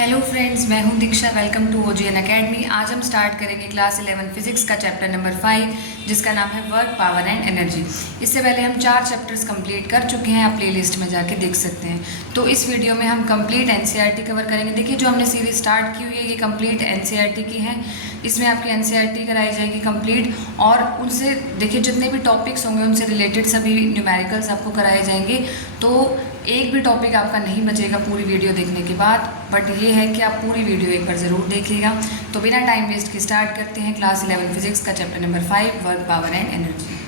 Hello friends, मैं हूं Diksha. Welcome to OGN academy. आज हम स्टार्ट करेंगे क्लास 11 फिजिक्स का चैप्टर नंबर 5 जिसका नाम है वर्क, पावर एंड एनर्जी। इससे पहले हम 4 चैप्टर्स कंप्लीट कर चुके हैं, आप प्लेलिस्ट में जाके देख सकते हैं। तो इस वीडियो में हम कंप्लीट एनसीईआरटी कवर करेंगे। देखिए, जो हमने सीरीज स्टार्ट की हुई है ये कंप्लीट एनसीईआरटी की है। इसमें आपकी एनसीईआरटी कराई जाएगी कंप्लीट, और उनसे देखिए जितने भी टॉपिक्स होंगे उनसे रिलेटेड सभी न्यूमेरिकल्स आपको कराए जाएंगे। तो एक भी टॉपिक आपका नहीं बचेगा पूरी वीडियो देखने के बाद। बट ये है कि आप पूरी वीडियो एक बार ज़रूर देखिएगा। तो बिना टाइम वेस्ट के स्टार्ट करते हैं क्लास 11 फिजिक्स का chapter number 5 work, power and energy.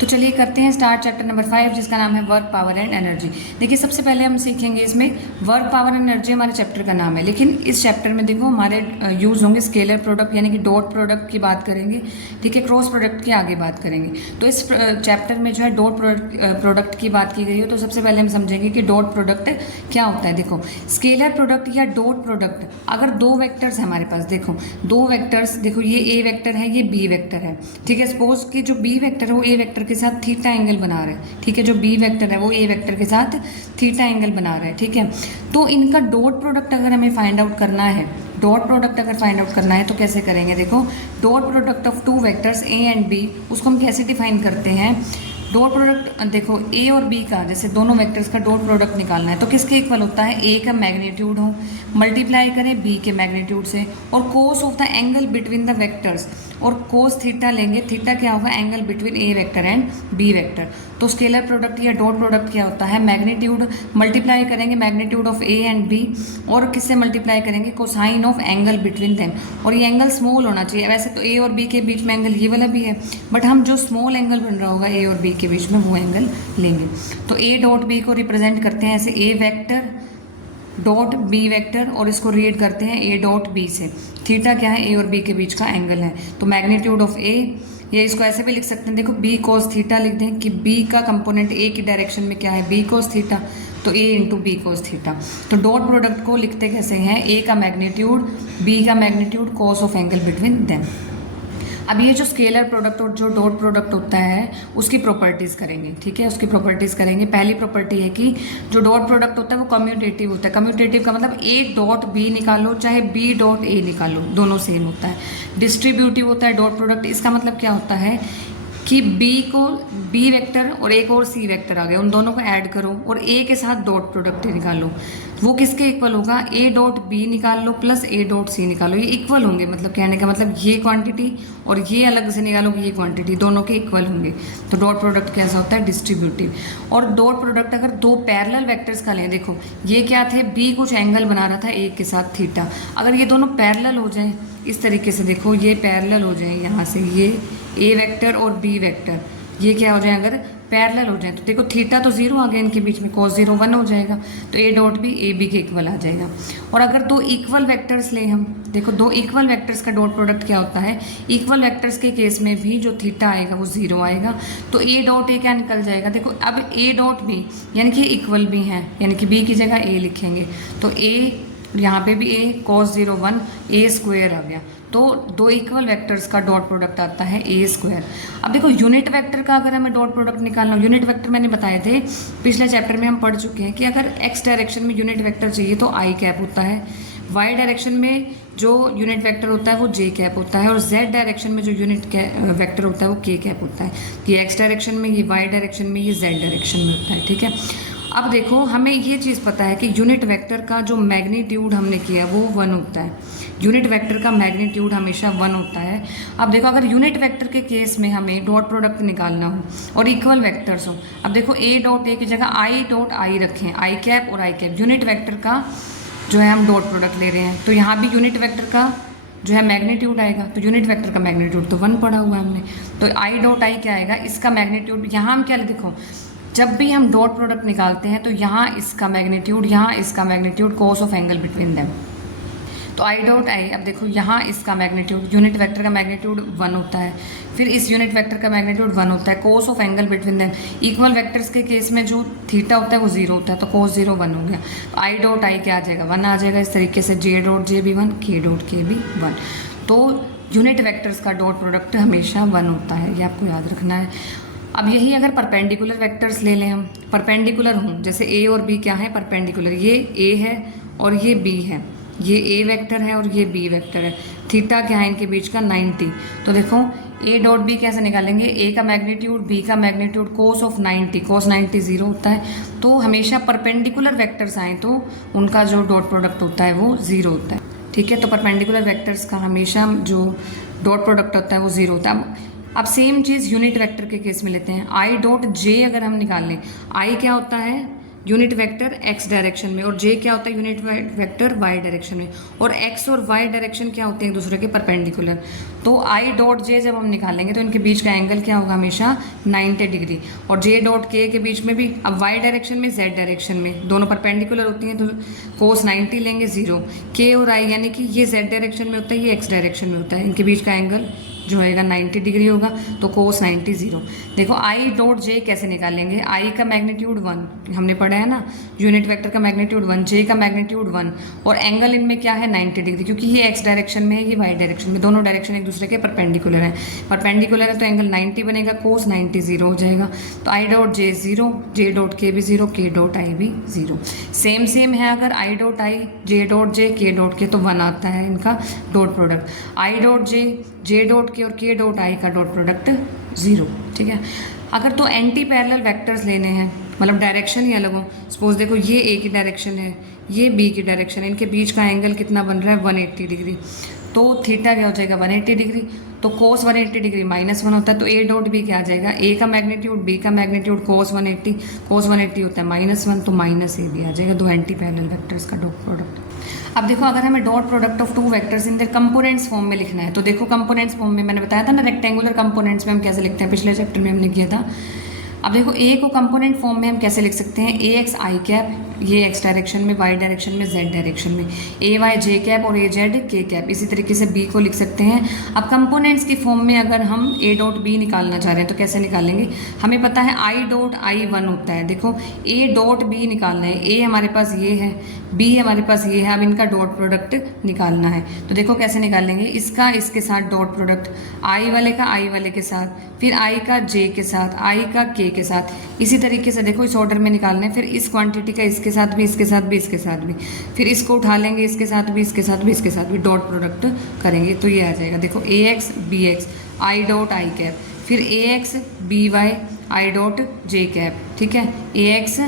तो चलिए करते हैं स्टार्ट चैप्टर नंबर 5 जिसका नाम है वर्क, पावर एंड एनर्जी। देखिए, सबसे पहले हम सीखेंगे इसमें वर्क, पावर एंड एनर्जी हमारे चैप्टर का नाम है, लेकिन इस चैप्टर में देखो हमारे यूज़ होंगे स्केलर प्रोडक्ट यानी कि डॉट प्रोडक्ट की बात करेंगे, ठीक है। क्रॉस प्रोडक्ट की आगे बात करेंगे। तो इस चैप्टर में जो है डॉट प्रोडक्ट की बात की गई है। तो सबसे पहले हम समझेंगे कि डॉट प्रोडक्ट क्या होता है। देखो, स्केलर प्रोडक्ट या डॉट प्रोडक्ट, अगर दो वेक्टर्स हमारे पास, देखो दो वेक्टर्स, देखो ये ए वेक्टर है, ये बी वेक्टर है, ठीक है। सपोज कि जो बी वेक्टर है वो ए वेक्टर के साथ थीटा एंगल बना रहा है, ठीक है। जो बी वेक्टर है वो ए वेक्टर के साथ थीटा एंगल बना रहा है, ठीक है। तो इनका डॉट प्रोडक्ट अगर हमें फाइंड आउट करना है, डॉट प्रोडक्ट अगर फाइंड आउट करना है तो कैसे करेंगे। देखो, dot product of two vectors A and B, उसको हम कैसे डिफाइन करते हैं। डॉट प्रोडक्ट, देखो ए और बी का, जैसे दोनों वेक्टर्स का डॉट प्रोडक्ट निकालना है तो किसके इक्वल होता है। ए का मैग्नीट्यूड हो, मल्टीप्लाई करें बी के मैग्नीट्यूड से, और cos of the angle between the vectors, और कोस थीटा लेंगे। थीटा क्या होगा, angle between A vector and B vector. तो स्केलर प्रोडक्ट या डॉट प्रोडक्ट क्या होता है, मैग्नीट्यूड मल्टीप्लाई करेंगे magnitude of A and B, और किससे मल्टीप्लाई करेंगे, cosine of angle between them. और ये एंगल स्मॉल होना चाहिए। वैसे तो ए और बी के बीच में एंगल ये वाला भी है, बट हम जो स्मॉल एंगल बन रहा होगा ए और बी के बीच में वो एंगल लेंगे। तो ए डॉट बी को रिप्रेजेंट करते हैं ऐसे, ए वेक्टर डॉट बी वेक्टर, और इसको रीड करते हैं ए डॉट बी से। थीटा क्या है, ए और बी के बीच का एंगल है। तो मैग्नीट्यूड ऑफ ए, ये इसको ऐसे भी लिख सकते हैं, देखो बी कोस थीटा लिख दें कि बी का कंपोनेंट ए की डायरेक्शन में क्या है, बी कोस थीटा, तो ए इंटू बी कोस थीटा। तो डॉट प्रोडक्ट को लिखते कैसे हैं, ए का मैग्नीट्यूड, बी का magnitude, cos of angle between them. अब ये जो स्केलर प्रोडक्ट और जो डॉट प्रोडक्ट होता है उसकी प्रॉपर्टीज़ करेंगे, ठीक है। उसकी प्रॉपर्टीज़ करेंगे। पहली प्रॉपर्टी है कि जो डॉट प्रोडक्ट होता है वो कम्यूटेटिव होता है। कम्यूटेटिव का मतलब ए डॉट बी निकालो चाहे बी डॉट ए निकालो, दोनों सेम होता है। डिस्ट्रीब्यूटिव होता है डॉट प्रोडक्ट। इसका मतलब क्या होता है कि बी को, बी वेक्टर और एक और सी वेक्टर आ गया, उन दोनों को ऐड करो और ए के साथ डॉट प्रोडक्ट निकालो। वो किसके इक्वल होगा, ए डॉट बी निकाल लो प्लस ए डॉट सी निकालो, ये इक्वल होंगे। मतलब कहने का मतलब ये क्वांटिटी और ये अलग से निकालो, ये क्वांटिटी दोनों के इक्वल होंगे। तो डॉट प्रोडक्ट कैसा होता है, डिस्ट्रीब्यूटिव। और डॉट प्रोडक्ट अगर दो पैरेलल वेक्टर्स का लें, देखो ये क्या थे, बी कुछ एंगल बना रहा था ए के साथ थीटा, अगर ये दोनों पैरेलल हो जाए इस तरीके से, देखो ये पैरेलल हो जाए, यहाँ से ये ए वेक्टर और बी वेक्टर ये क्या हो जाए, अगर पैरेलल हो जाए तो देखो थीटा तो 0 आ गया इनके बीच में, cos 0 1 हो जाएगा। तो ए डॉट भी ए बी के इक्वल आ जाएगा। और अगर दो इक्वल वेक्टर्स लें हम, देखो दो इक्वल वेक्टर्स का डॉट प्रोडक्ट क्या होता है, इक्वल वेक्टर्स के केस में भी जो थीटा आएगा वो 0 आएगा। तो ए डॉट ए क्या निकल जाएगा, देखो अब ए डॉट बी यानी कि इक्वल भी हैं, यानी कि बी की जगह ए लिखेंगे तो ए, यहाँ पे भी ए, cos 0 1, ए स्क्वायर आ गया। तो दो इक्वल वेक्टर्स का डॉट प्रोडक्ट आता है ए स्क्वायर। अब देखो यूनिट वेक्टर का अगर हमें डॉट प्रोडक्ट निकालना हो, यूनिट वेक्टर मैंने बताए थे पिछले चैप्टर में, हम पढ़ चुके हैं कि अगर एक्स डायरेक्शन में यूनिट वेक्टर चाहिए तो आई कैप होता है, वाई डायरेक्शन में जो यूनिट वेक्टर होता है वो जे कैप होता है, और जेड डायरेक्शन में जो यूनिट वेक्टर होता है वो के कैप होता है। ये एक्स डायरेक्शन में, ये वाई डायरेक्शन में, ये जेड डायरेक्शन में होता है, ठीक है। अब देखो हमें ये चीज़ पता है कि यूनिट वेक्टर का जो मैग्नीट्यूड हमने किया वो 1 होता है। यूनिट वेक्टर का मैग्नीट्यूड हमेशा 1 होता है। अब देखो अगर यूनिट वेक्टर के केस में हमें डॉट प्रोडक्ट निकालना हो और इक्वल वेक्टर्स हो, अब देखो ए डॉट ए की जगह आई डॉट आई रखें, आई कैप और आई कैप, यूनिट वेक्टर का जो है हम डॉट प्रोडक्ट ले रहे हैं, तो यहाँ भी यूनिट वेक्टर का जो है मैग्नीट्यूड आएगा। तो यूनिट वेक्टर का मैग्नीट्यूड तो 1 पढ़ा हुआ है हमने, तो आई डॉट आई क्या आएगा, इसका मैग्नीट्यूड। यहाँ हम क्या, देखो जब भी हम डॉट प्रोडक्ट निकालते हैं तो यहाँ इसका मैग्नीट्यूड, यहाँ इसका magnitude, cos of angle between them. तो आई डॉट आई, अब देखो यहाँ इसका मैग्नीट्यूड, यूनिट वेक्टर का मैग्नीट्यूड 1 होता है, फिर इस यूनिट वेक्टर का मैग्नीट्यूड 1 होता है, कोस of angle between them. Equal vectors के केस में जो थीटा होता है वो 0 होता है, तो कोस 0 1 हो गया। तो आई डॉट आई क्या आ जाएगा, 1 आ जाएगा। इस तरीके से जे डॉट जे भी 1, के डॉट के भी 1। तो यूनिट वेक्टर्स का डॉट प्रोडक्ट हमेशा 1 होता है, ये आपको याद रखना है। अब यही अगर परपेंडिकुलर वेक्टर्स ले लें हम, परपेंडिकुलर हों, जैसे ए और बी क्या है परपेंडिकुलर, ये ए है और ये बी है, ये ए वेक्टर है और ये बी वेक्टर है, थीटा क्या है इनके बीच का 90। तो देखो ए डॉट बी कैसे निकालेंगे, ए का मैग्नीट्यूड बी का magnitude cos of 90, cos 90 zero होता है। तो हमेशा परपेंडिकुलर वेक्टर्स आए तो उनका जो डॉट प्रोडक्ट होता है वो जीरो होता है, ठीक है। तो परपेंडिकुलर वेक्टर्स का हमेशा जो डॉट प्रोडक्ट होता है वो जीरो होता है। अब सेम चीज़ यूनिट वेक्टर के केस में लेते हैं। आई डॉट जे अगर हम निकाल लें, आई क्या होता है यूनिट वेक्टर एक्स डायरेक्शन में, और जे क्या होता है यूनिट वेक्टर वाई डायरेक्शन में, और एक्स और वाई डायरेक्शन क्या होते हैं एक दूसरे के परपेंडिकुलर। तो आई डॉट जे जब हम निकालेंगे तो इनके बीच का एंगल क्या होगा हमेशा 90 डिग्री, और जे डॉट के बीच में भी, अब वाई डायरेक्शन में जेड डायरेक्शन में दोनों परपेंडिकुलर होती हैं तो कोस 90 लेंगे जीरो। के और आई यानी कि ये जेड डायरेक्शन में होता है, ये एक्स डायरेक्शन में होता है, इनके बीच का एंगल जो होएगा 90 डिग्री होगा, तो कोस 90 जीरो। देखो आई डॉट जे कैसे निकालेंगे, आई का मैग्नीट्यूड 1 हमने पढ़ा है ना, यूनिट वेक्टर का मैग्नीट्यूड 1, जे का मैग्नीट्यूड 1, और एंगल इनमें क्या है 90 डिग्री, क्योंकि ये एक्स डायरेक्शन में है, ये वाई डायरेक्शन में, दोनों डायरेक्शन एक दूसरे के परपेंडिकुलर है। परपेंडिकुलर है तो एंगल 90 बनेगा, कोस 90 जीरो हो जाएगा। तो आई डॉट जे जीरो, जे डॉट के भी जीरो, के डॉट आई भी जीरो। सेम सेम है अगर आई डॉट आई, जे डॉट जे, के डॉट के, तो 1 आता है इनका डॉट प्रोडक्ट। आई डॉट जे, जे डॉट के और के डॉट आई का डॉट प्रोडक्ट जीरो, ठीक है। अगर तो एंटी पैरेलल वेक्टर्स लेने हैं, मतलब डायरेक्शन ही अलग हो, सपोज देखो ये ए की डायरेक्शन है, ये बी की डायरेक्शन है, इनके बीच का एंगल कितना बन रहा है 180 डिग्री, तो थीटा क्या हो जाएगा 180 डिग्री, तो कोस 180 डिग्री -1 होता है, तो ए डॉट बी क्या आ जाएगा, ए का मैग्नीट्यूड बी का मैग्नीट्यूड कोस 180, कोस 180 होता है -1, तो माइनस ए भी आ जाएगा, दो एंटी पैरेलल वेक्टर्स का डॉट प्रोडक्ट। अब देखो अगर हमें dot product of two vectors in the components form में लिखना है, तो देखो कंपोनेंट्स फॉर्म में मैंने बताया था ना, रेक्टेंगुलर कंपोनेंट्स में हम कैसे लिखते हैं, पिछले चैप्टर में हमने किया था। अब देखो ए को कंपोनेंट फॉर्म में हम कैसे लिख सकते हैं, ए एक्स आई कैप, ये एक्स डायरेक्शन में, वाई डायरेक्शन में, जेड डायरेक्शन में, ए वाई जे कैप और ए जेड के कैप। इसी तरीके से बी को लिख सकते हैं। अब कंपोनेंट्स की फॉर्म में अगर हम ए डॉट बी निकालना चाह रहे हैं तो कैसे निकालेंगे, हमें पता है आई डॉट आई 1 होता है। देखो ए डॉट बी निकालना है, ए हमारे पास ये है, बी हमारे पास ये है, अब इनका डॉट प्रोडक्ट निकालना है। तो देखो कैसे निकालेंगे, इसका इसके साथ डॉट प्रोडक्ट, आई वाले का आई वाले के साथ, फिर आई का जे के साथ, आई का के साथ, इसी तरीके से देखो इस ऑर्डर में निकालना है। फिर इस क्वांटिटी का इसके साथ भी, इसके साथ भी, इसके साथ भी, फिर इसको उठा लेंगे, इसके साथ भी, इसके साथ भी, इसके साथ भी डॉट प्रोडक्ट करेंगे, तो ये आ जाएगा। देखो A X B X I dot I cap, फिर A X B Y I dot J cap, ठीक है, ए एक्स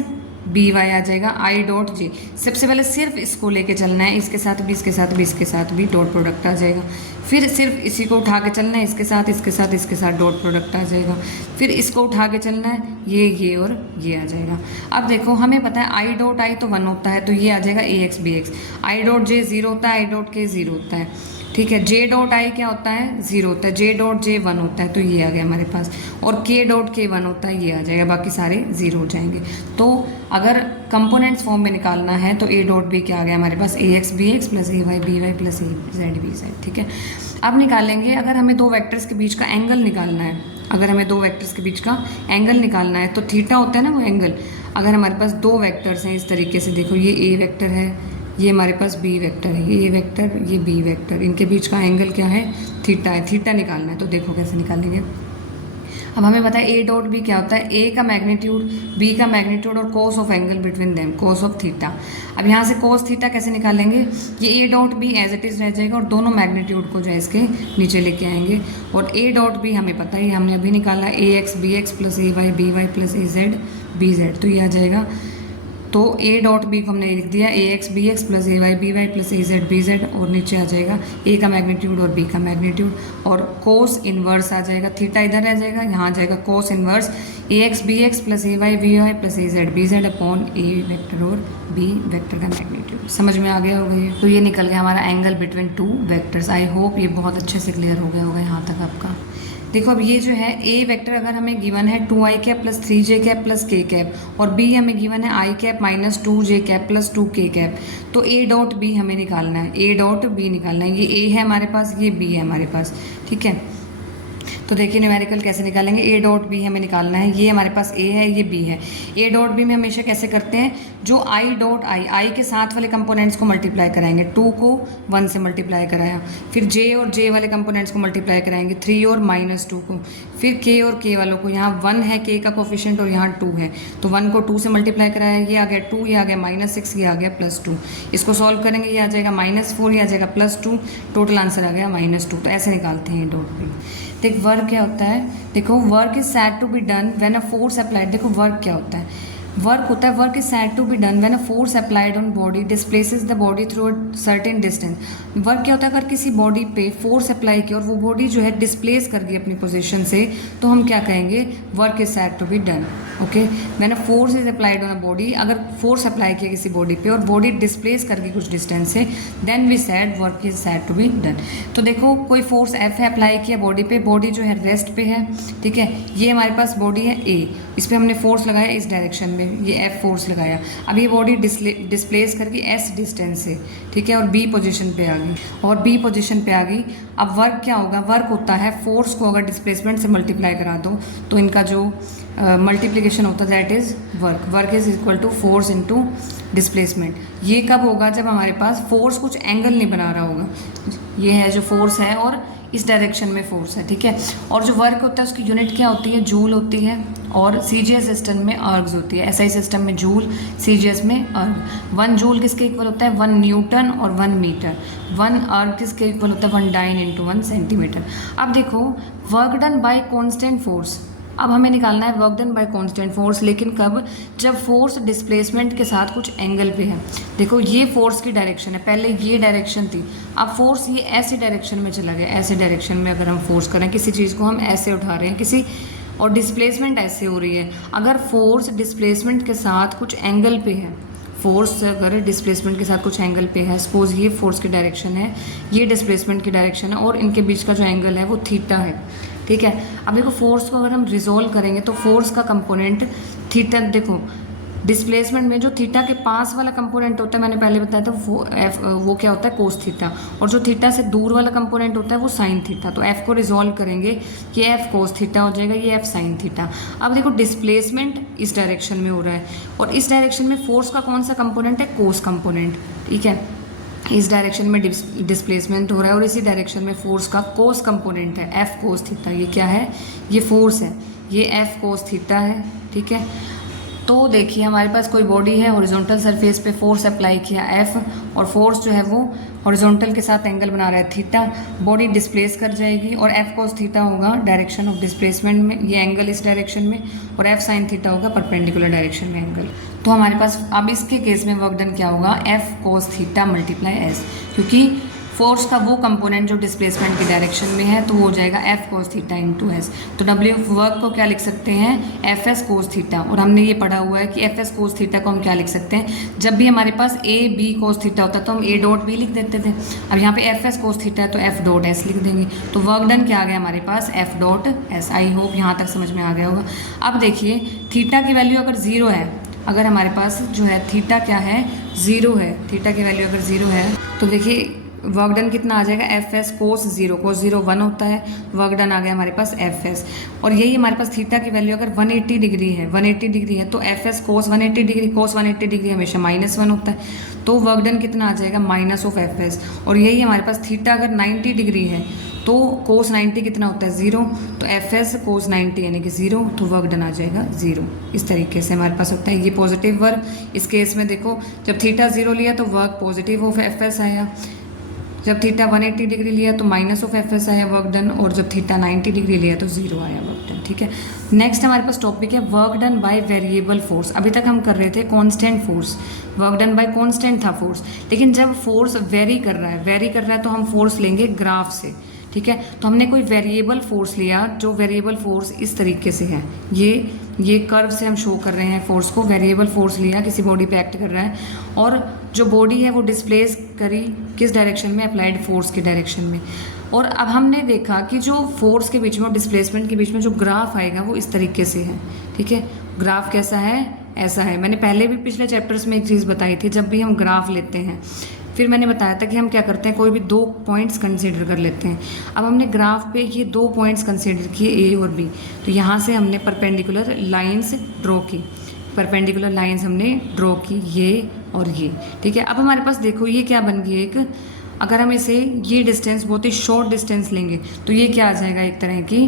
बी वाई आ जाएगा आई डॉट जे। सबसे पहले सिर्फ इसको लेके चलना है, इसके साथ भी, इसके साथ भी, इसके साथ भी डॉट प्रोडक्ट आ जाएगा। फिर सिर्फ इसी को उठा के चलना है, इसके साथ, इसके साथ, इसके साथ डॉट प्रोडक्ट आ जाएगा। फिर इसको उठा के चलना है, ये और ये आ जाएगा। अब देखो हमें पता है आई डॉट आई तो 1 होता है, तो ये आ जाएगा A X B X. I dot J 0 होता है, आई डॉट के 0 होता है, ठीक है। जे डॉट आई क्या होता है 0 होता है, जे डॉट जे 1 होता है, तो ये आ गया हमारे पास, और के डॉट के 1 होता है, ये आ जाएगा, बाकी सारे 0 हो जाएंगे। तो अगर कंपोनेंट्स फॉर्म में निकालना है तो ए डॉट बी क्या आ गया हमारे पास, ए एक्स बी एक्स प्लस ए वाई बी वाई प्लस ए जेड बी जेड, ठीक है। अब निकालेंगे अगर हमें दो वेक्टर्स के बीच का एंगल निकालना है, अगर हमें दो वेक्टर्स के बीच का एंगल निकालना है तो थीटा होता है ना वो एंगल। अगर हमारे पास दो वेक्टर्स हैं इस तरीके से, देखो ये ए वेक्टर है, ये हमारे पास बी वेक्टर है, ये ए वेक्टर, ये बी वेक्टर, इनके बीच का एंगल क्या है थीटा है, थीटा निकालना है। तो देखो कैसे निकालेंगे। अब हमें पता है ए डॉट बी क्या होता है, ए का मैग्नीट्यूड बी का मैग्नीट्यूड और cos of angle between them, cos of theta. अब यहाँ से कोस थीटा कैसे निकालेंगे, ये A dot B as it is रह जाएगा और दोनों मैग्नीट्यूड को जो है इसके नीचे लेके आएंगे। और ए डॉट बी हमें पता है, हमने अभी निकाला ए एक्स बी एक्स प्लस ए वाई बी वाई प्लस ए जेड बी जेड, तो ये आ जाएगा। तो ए डॉट बी को हमने लिख दिया ए एक्स बी एक्स प्लस ए वाई बी वाई प्लस ए जेड बी जेड, और नीचे आ जाएगा ए का मैग्नीट्यूड और बी का मैग्नीट्यूड, और कोस इनवर्स आ जाएगा, थीटा इधर रह जाएगा, यहाँ आ जाएगा कोस इनवर्स ए एक्स बी एक्स प्लस ए वाई बी वाई प्लस ए जेड बी जेड अपॉन ए वेक्टर और बी वेक्टर का मैग्नीट्यूड। समझ में आ गया होगा ये। तो ये निकल गया हमारा एंगल बिटवीन टू वेक्टर्स। आई होप ये बहुत अच्छे से क्लियर हो गया होगा यहाँ तक आपका। देखो अब ये जो है ए वेक्टर अगर हमें गिवन है 2i cap plus 3j cap plus k cap, और बी हमें गिवन है i cap minus 2j cap plus 2k cap, तो ए डॉट बी हमें निकालना है, ए डॉट बी निकालना है। ये ए है हमारे पास, ये बी है हमारे पास, ठीक है। तो देखिए न्यूमेरिकल कैसे निकालेंगे, ए डॉट बी हमें निकालना है। ये हमारे पास ए है, ये बी है। ए डॉट बी में हमेशा कैसे करते हैं, जो आई डॉट आई के साथ वाले कंपोनेंट्स को मल्टीप्लाई कराएंगे। 2 को 1 से मल्टीप्लाई कराया, फिर जे और जे वाले कंपोनेंट्स को मल्टीप्लाई कराएंगे 3 और -2 को, फिर के और के वालों को। यहाँ 1 है के का कोफिशिएंट और यहाँ 2 है, तो 1 को 2 से मल्टीप्लाई कराया, ये आ गया 2, ये आ गया -6, ये आ गया +2। इसको सॉल्व करेंगे, ये आ जाएगा -4, ये आ जाएगा +2, टोटल आंसर आ गया -2। तो ऐसे निकालते हैं ए डॉट बी। देख वर्क क्या होता है, देखो work is said to be done when a force applied. देखो वर्क क्या होता है, वर्क होता है, work is said to be done when a force applied on body displaces the body through a certain distance. Work क्या होता है, अगर किसी बॉडी पे फोर्स अप्लाई किया और वो बॉडी जो है डिस्प्लेस कर गई अपनी पोजीशन से, तो हम क्या कहेंगे, work is said to be done. Okay, when a force is applied on a body, अगर फोर्स अप्लाई किया किसी बॉडी पे और बॉडी डिस्प्लेस कर गई कुछ डिस्टेंस से, then we said work is said to be done. तो देखो कोई फोर्स एफ है अप्लाई किया बॉडी पे, बॉडी जो है रेस्ट पे है, ठीक है। ये हमारे पास बॉडी है ए, इस पर हमने फोर्स लगाया इस डायरेक्शन में, ये एफ फोर्स लगाया। अब ये बॉडी डिस्प्लेस करके एस डिस्टेंस से, ठीक है, और बी पोजीशन पे आ गई, और बी पोजीशन पे आ गई। अब वर्क क्या होगा, वर्क होता है फोर्स को अगर डिस्प्लेसमेंट से मल्टीप्लाई करा दो तो इनका जो मल्टीप्लिकेशन होता है that is work. Work is equal to force into displacement. ये कब होगा, जब हमारे पास फोर्स कुछ एंगल नहीं बना रहा होगा। ये है जो फोर्स है और इस डायरेक्शन में फोर्स है, ठीक है। और जो वर्क होता है उसकी यूनिट क्या होती है, जूल होती है, और सीजीएस सिस्टम में अर्ग्स होती है। एसआई सिस्टम में जूल, सीजीएस में अर्ग। 1 जूल किसके इक्वल होता है, 1 न्यूटन और 1 मीटर। 1 अर्ग किसके इक्वल होता है, 1 डाइन इंटू 1 सेंटीमीटर। अब देखो work done bye constant force, अब हमें निकालना है work done bye constant force, लेकिन कब, जब फोर्स डिस्प्लेसमेंट के साथ कुछ एंगल पे है। देखो ये फोर्स की डायरेक्शन है, पहले ये डायरेक्शन थी, अब फोर्स ये ऐसी डायरेक्शन में चला गया। ऐसे डायरेक्शन में अगर हम फोर्स करें, किसी चीज़ को हम ऐसे उठा रहे हैं किसी, और डिस्प्लेसमेंट ऐसे हो रही है। अगर फोर्स डिस्प्लेसमेंट के साथ कुछ एंगल पे है, फोर्स अगर डिस्प्लेसमेंट के साथ कुछ एंगल पे है, सपोज ये फोर्स की डायरेक्शन है, ये डिस्प्लेसमेंट की डायरेक्शन है, और इनके बीच का जो एंगल है वो थीटा है, ठीक है। अब देखो फोर्स को अगर हम रिजोल्व करेंगे तो फोर्स का कंपोनेंट थीटा, देखो डिस्प्लेसमेंट में जो थीटा के पास वाला कंपोनेंट होता है, मैंने पहले बताया था वो क्या होता है, कोस थीटा, और जो थीटा से दूर वाला कंपोनेंट होता है वो साइन थीटा। तो एफ को रिजोल्व करेंगे, ये एफ कोस थीटा हो जाएगा, ये एफ साइन थीटा। अब देखो डिस्प्लेसमेंट इस डायरेक्शन में हो रहा है, और इस डायरेक्शन में फोर्स का कौन सा कंपोनेंट है, कोस कंपोनेंट, ठीक है। इस डायरेक्शन में डिस्प्लेसमेंट हो रहा है और इसी डायरेक्शन में फोर्स का कोस कंपोनेंट है, एफ कोस थीटा। ये क्या है, ये फोर्स है, ये एफ कोस थीटा है, ठीक है। तो देखिए हमारे पास कोई बॉडी है, हॉरिजॉन्टल सरफेस पे फोर्स अप्लाई किया एफ, और फोर्स जो है वो हॉरिजॉन्टल के साथ एंगल बना रहा है थीटा। बॉडी डिस्प्लेस कर जाएगी और एफ कोस थीटा होगा डायरेक्शन ऑफ डिस्प्लेसमेंट में, ये एंगल इस डायरेक्शन में, और एफ साइन थीटा होगा परपेंडिकुलर डायरेक्शन में एंगल। तो हमारे पास अब इसके केस में वर्क डन क्या होगा, F cos theta multiply S, क्योंकि फोर्स का वो कंपोनेंट जो डिस्प्लेसमेंट की डायरेक्शन में है, तो हो जाएगा F cos theta into S. तो डब्ल्यू वर्क को क्या लिख सकते हैं, एफ एस कोस थीटा। और हमने ये पढ़ा हुआ है कि एफ एस कोस थीटा को हम क्या लिख सकते हैं, जब भी हमारे पास ए बी कोस थीटा होता है तो हम ए डॉट बी लिख देते थे। अब यहाँ पे एफ एस कोस थीटा है तो एफ डॉट एस लिख देंगे। तो वर्क डन क्या आ गया हमारे पास, F dot S. I hope यहाँ तक समझ में आ गया होगा। अब देखिए थीटा की वैल्यू अगर 0 है, अगर हमारे पास जो है थीटा क्या है, 0 है, थीटा की वैल्यू अगर 0 है, तो देखिए वर्क डन कितना आ जाएगा, एफ एस कोस 0, कोस 0 1 होता है, वर्क डन आ गया हमारे पास एफ एस। और यही हमारे पास थीटा की वैल्यू अगर 180 डिग्री है, 180 डिग्री है, तो एफ एस कोस 180 डिग्री, कोस 180 डिग्री हमेशा -1 होता है, तो वर्क डन कितना आ जाएगा, माइनस ऑफ एफ एस। और यही हमारे पास थीटा अगर 90 डिग्री है तो कोस 90 कितना होता है, 0, तो एफ एस कोस 90 यानी कि 0, तो वर्क डन आ जाएगा 0। इस तरीके से हमारे पास होता है ये पॉजिटिव वर्क। इस केस में देखो जब थीटा 0 लिया तो work positive of F S आया, जब थीटा 180 डिग्री लिया तो माइनस ऑफ एफ एस आया वर्क डन, और जब थीटा 90 डिग्री लिया तो 0 आया वर्क डन, ठीक है। नेक्स्ट हमारे पास टॉपिक है work done by variable force. अभी तक हम कर रहे थे constant force, work done bye constant था फोर्स, लेकिन जब फोर्स वेरी कर रहा है तो हम फोर्स लेंगे ग्राफ से, ठीक है। तो हमने कोई वेरिएबल फोर्स लिया, जो वेरिएबल फोर्स इस तरीके से है, ये कर्व से हम शो कर रहे हैं फोर्स को। वेरिएबल फोर्स लिया, किसी बॉडी पे एक्ट कर रहा है, और जो बॉडी है वो डिस्प्लेस करी किस डायरेक्शन में, अप्लाइड फोर्स की डायरेक्शन में। और अब हमने देखा कि जो फोर्स के बीच में और डिस्प्लेसमेंट के बीच में जो ग्राफ आएगा वो इस तरीके से है, ठीक है। ग्राफ कैसा है, ऐसा है। मैंने पहले भी पिछले चैप्टर्स में एक चीज़ बताई थी, जब भी हम ग्राफ लेते हैं फिर मैंने बताया था कि हम क्या करते हैं, कोई भी 2 पॉइंट्स कंसीडर कर लेते हैं। अब हमने ग्राफ पे ये 2 पॉइंट्स कंसीडर किए, ए और बी, तो यहाँ से हमने परपेंडिकुलर लाइंस ड्रॉ की, परपेंडिकुलर लाइंस हमने ड्रॉ की, ये और ये, ठीक है। अब हमारे पास देखो ये क्या बन गई, एक अगर हम इसे ये डिस्टेंस बहुत ही शॉर्ट डिस्टेंस लेंगे तो ये क्या आ जाएगा, एक तरह की,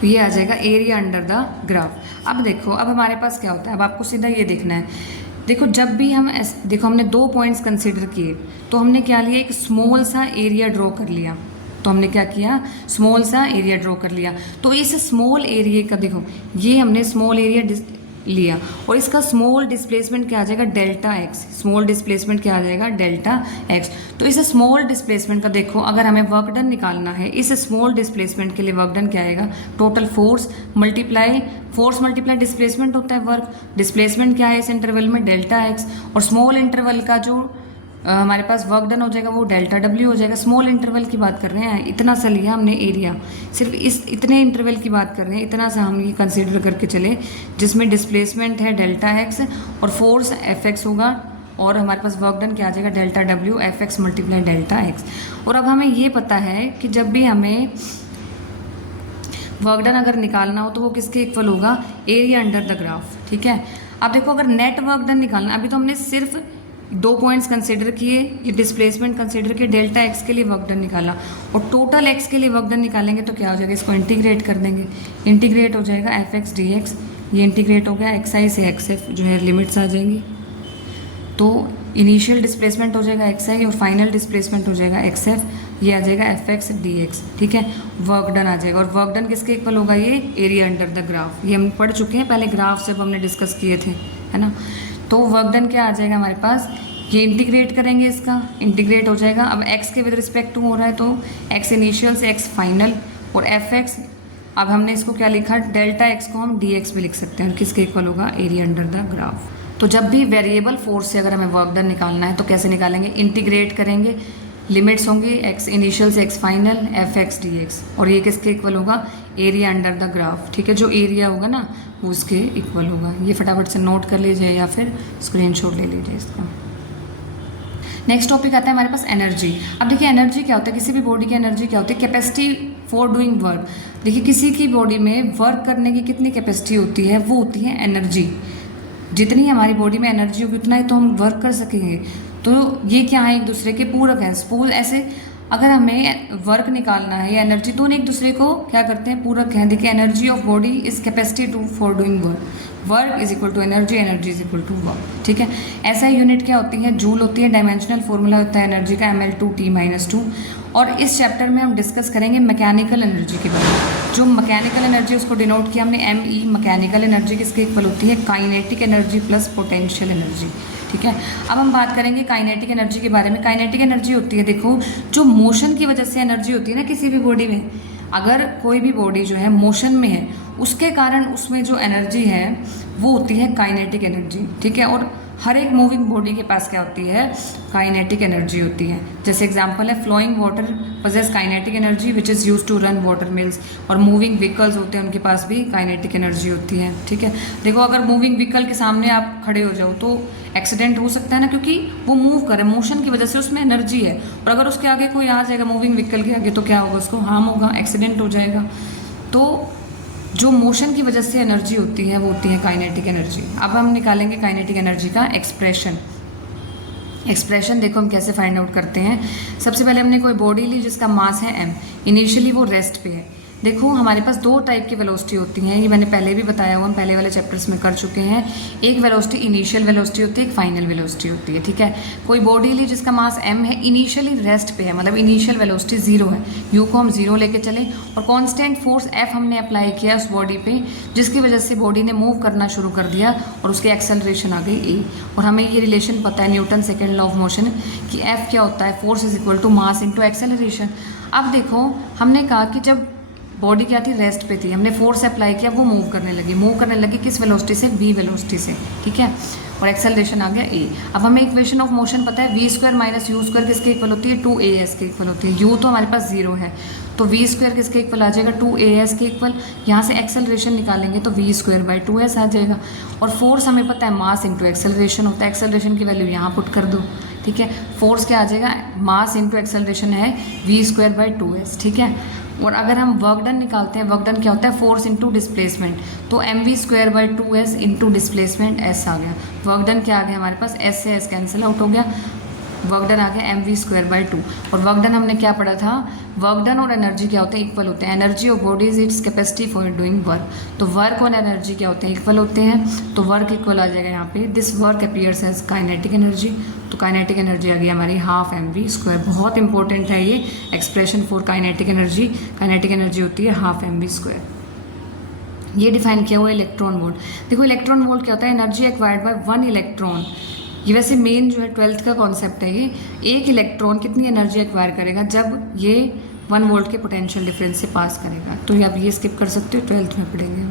तो ये आ जाएगा एरिया अंडर द ग्राफ। अब देखो अब हमारे पास क्या होता है, अब आपको सीधा ये देखना है, देखो जब भी हम देखो हमने 2 पॉइंट्स कंसीडर किए तो हमने क्या लिया, एक स्मॉल सा एरिया ड्रॉ कर लिया, तो हमने क्या किया, स्मॉल सा एरिया ड्रॉ कर लिया। तो इस स्मॉल एरिया का देखो ये हमने स्मॉल एरिया लिया और इसका स्मॉल डिस्प्लेसमेंट क्या आ जाएगा, डेल्टा एक्स, स्मॉल डिस्प्लेसमेंट क्या आ जाएगा, डेल्टा एक्स। तो इस स्मॉल डिस्प्लेसमेंट का देखो अगर हमें वर्क डन निकालना है, इस स्मॉल डिस्प्लेसमेंट के लिए वर्क डन क्या आएगा, टोटल फोर्स मल्टीप्लाई डिस्प्लेसमेंट होता है वर्क, डिस्प्लेसमेंट क्या है इस इंटरवल में, डेल्टा एक्स, और स्मॉल इंटरवल का जो हमारे पास वर्क डन हो जाएगा वो डेल्टा डब्ल्यू हो जाएगा। स्मॉल इंटरवल की बात कर रहे हैं, इतना सा लिया हमने एरिया, सिर्फ इतने इंटरवल की बात कर रहे हैं, इतना सा हम ये कंसीडर करके चले जिसमें डिस्प्लेसमेंट है डेल्टा एक्स और फोर्स एफ एक्स होगा, और हमारे पास वर्क डन क्या आ जाएगा, delta W F x multiply delta x. और अब हमें ये पता है कि जब भी हमें वर्क डन अगर निकालना हो तो वो किसके इक्वल होगा, एरिया अंडर द ग्राफ, ठीक है। अब देखो अगर नेट वर्क डन निकालना, अभी तो हमने सिर्फ 2 पॉइंट्स कंसीडर किए, ये डिस्प्लेसमेंट कंसीडर किए, डेल्टा एक्स के लिए वर्क डन निकाला, और टोटल एक्स के लिए वर्क डन निकालेंगे तो क्या हो जाएगा, इसको इंटीग्रेट कर देंगे, इंटीग्रेट हो जाएगा एफ एक्स डी एक्स, ये इंटीग्रेट हो गया, एक्स आई से एक्स एफ जो है लिमिट्स आ जाएंगी, तो इनिशियल डिस्प्लेसमेंट हो जाएगा एक्स आई और फाइनल डिस्प्लेसमेंट हो जाएगा एक्स एफ, ये आ जाएगा एफ एक्स डी एक्स, ठीक है। वर्क डन आ जाएगा, और वर्क डन किसके इक्वल होगा, ये एरिया अंडर द ग्राफ, ये हम पढ़ चुके हैं पहले, ग्राफ से हमने डिस्कस किए थे, है ना। तो वर्क डन क्या आ जाएगा हमारे पास, ये इंटीग्रेट करेंगे, इसका इंटीग्रेट हो जाएगा, अब x के विद रिस्पेक्ट टू हो रहा है तो x इनिशियल से x फाइनल, और एफ एक्स अब हमने इसको क्या लिखा, डेल्टा एक्स को हम डी एक्स भी लिख सकते हैं, किसके इक्वल होगा, एरिया अंडर द ग्राफ। तो जब भी वेरिएबल फोर्स से अगर हमें वर्क डन निकालना है तो कैसे निकालेंगे, इंटीग्रेट करेंगे, लिमिट्स होंगी x इनिशियल से x final F x D X, और ये किसके इक्वल होगा, एरिया अंडर द ग्राफ, ठीक है। जो एरिया होगा ना वो उसके इक्वल होगा, ये फटाफट से नोट कर लीजिए या फिर स्क्रीनशॉट ले लीजिए इसका। नेक्स्ट टॉपिक आता है हमारे पास एनर्जी। अब देखिए एनर्जी क्या होता है, किसी भी बॉडी की एनर्जी क्या होती है, कैपेसिटी फॉर डूइंग वर्क। देखिए किसी की बॉडी में वर्क करने की कितनी कैपेसिटी होती है, वो होती है एनर्जी। जितनी हमारी बॉडी में एनर्जी होगी उतना ही तो हम वर्क कर सकेंगे। तो ये क्या है, एक दूसरे के पूरक हैं। सपोज ऐसे अगर हमें वर्क निकालना है या एनर्जी, तो एक दूसरे को क्या करते हैं, पूरक हैं। देखिए energy of body is capacity to for doing work, work is equal to energy, energy is equal to work, ठीक है। ऐसा ही यूनिट क्या होती है, जूल होती है। डायमेंशनल फॉर्मूला होता है एनर्जी का ml2t-2। और इस चैप्टर में हम डिस्कस करेंगे मैकेनिकल एनर्जी के बारे में। जो मैकेनिकल एनर्जी उसको डिनोट किया हमने ME। मैकेनिकल एनर्जी किसके इक्वल होती है, kinetic energy plus potential energy, ठीक है। अब हम बात करेंगे काइनेटिक एनर्जी के बारे में। काइनेटिक एनर्जी होती है, देखो जो मोशन की वजह से एनर्जी होती है ना किसी भी बॉडी में, अगर कोई भी बॉडी जो है मोशन में है उसके कारण उसमें जो एनर्जी है वो होती है काइनेटिक एनर्जी, ठीक है। और हर एक मूविंग बॉडी के पास क्या होती है, काइनेटिक एनर्जी होती है। जैसे एग्जांपल है flowing water possess kinetic energy which is use to run water mills. और मूविंग व्हीकल्स होते हैं उनके पास भी काइनेटिक एनर्जी होती है, ठीक है। देखो अगर मूविंग व्हीकल के सामने आप खड़े हो जाओ तो एक्सीडेंट हो सकता है ना, क्योंकि वो मूव करे, मोशन की वजह से उसमें एनर्जी है। और अगर उसके आगे कोई आ जाएगा मूविंग व्हीकल के आगे तो क्या होगा, उसको हार्म होगा, एक्सीडेंट हो जाएगा। तो जो मोशन की वजह से एनर्जी होती है वो होती है काइनेटिक एनर्जी। अब हम निकालेंगे काइनेटिक एनर्जी का एक्सप्रेशन देखो हम कैसे फाइंड आउट करते हैं। सबसे पहले हमने कोई बॉडी ली जिसका मास है m, इनिशियली वो रेस्ट पे है। देखो हमारे पास 2 टाइप की वेलोसिटी होती हैं, ये मैंने पहले भी बताया हुआ, हम पहले वाले चैप्टर्स में कर चुके हैं। एक वेलोसिटी इनिशियल वेलोसिटी होती है, एक फाइनल वेलोसिटी होती है, ठीक है। कोई बॉडी ली जिसका मास m है, इनिशियली रेस्ट पे है, मतलब इनिशियल वेलोसिटी 0 है, u को हम 0 लेके चले और कांस्टेंट फोर्स F हमने अप्लाई किया उस बॉडी पे, जिसकी वजह से बॉडी ने मूव करना शुरू कर दिया और उसकी एक्सेलरेशन आ गई a। और हमें ये रिलेशन पता है Newton second law of motion कि F क्या होता है, force is equal to mass into acceleration. अब देखो हमने कहा कि जब बॉडी क्या थी, रेस्ट पे थी, हमने फोर्स अप्लाई किया, वो मूव करने लगी किस वेलोसिटी से, v वेलोसिटी से, ठीक है। और एक्सेलरेशन आ गया a। अब हमें इक्वेशन ऑफ मोशन पता है, v² माइनस u² किसके इक्वल होती है, 2as के इक्वल होती है। u तो हमारे पास 0 है तो v² किसके इक्वल आ जाएगा, 2as के इक्वल। यहाँ से एक्सेलरेशन निकालेंगे तो v²/2s आ जाएगा। और फोर्स हमें पता है मास इंटू एक्सेलरेशन होता है, एक्सेलरेशन की वैल्यू यहाँ पुट कर दो, ठीक है। फोर्स क्या आ जाएगा, मास इंटू एक्सेलरेशन है v²/2s, ठीक है। और अगर हम वर्क डन निकालते हैं, वर्क डन क्या होता है, फोर्स इंटू डिस्प्लेसमेंट, तो mv²/2s इंटू डिस्प्लेसमेंट s आ गया। वर्क डन क्या आ गया हमारे पास, s से s कैंसिल आउट हो गया, वर्क डन आ गया mv²/2। और वर्क डन हमने क्या पढ़ा था, वर्क डन और एनर्जी क्या होते हैं, इक्वल होते हैं। Energy of body is its capacity for doing work, तो वर्क और एनर्जी क्या होते हैं, इक्वल होते हैं। तो वर्क इक्वल आ जाएगा यहाँ पे, this work appears as kinetic energy, तो काइनेटिक एनर्जी आ गई हमारी ½ mv²। बहुत इंपॉर्टेंट है ये expression for kinetic energy. Kinetic energy होती है ½ mv²। ये डिफाइन किया हुआ है इलेक्ट्रॉन वोल्ट। देखो इलेक्ट्रॉन वोल्ट क्या होता है, एनर्जी एक्वायर्ड बाय 1 इलेक्ट्रॉन। ये वैसे मेन जो है 12th का कॉन्सेप्ट है ये, एक इलेक्ट्रॉन कितनी एनर्जी एक्वायर करेगा जब ये 1 वोल्ट के पोटेंशियल डिफरेंस से पास करेगा। तो ये आप ये स्किप कर सकते हो, 12th में पढ़ेंगे।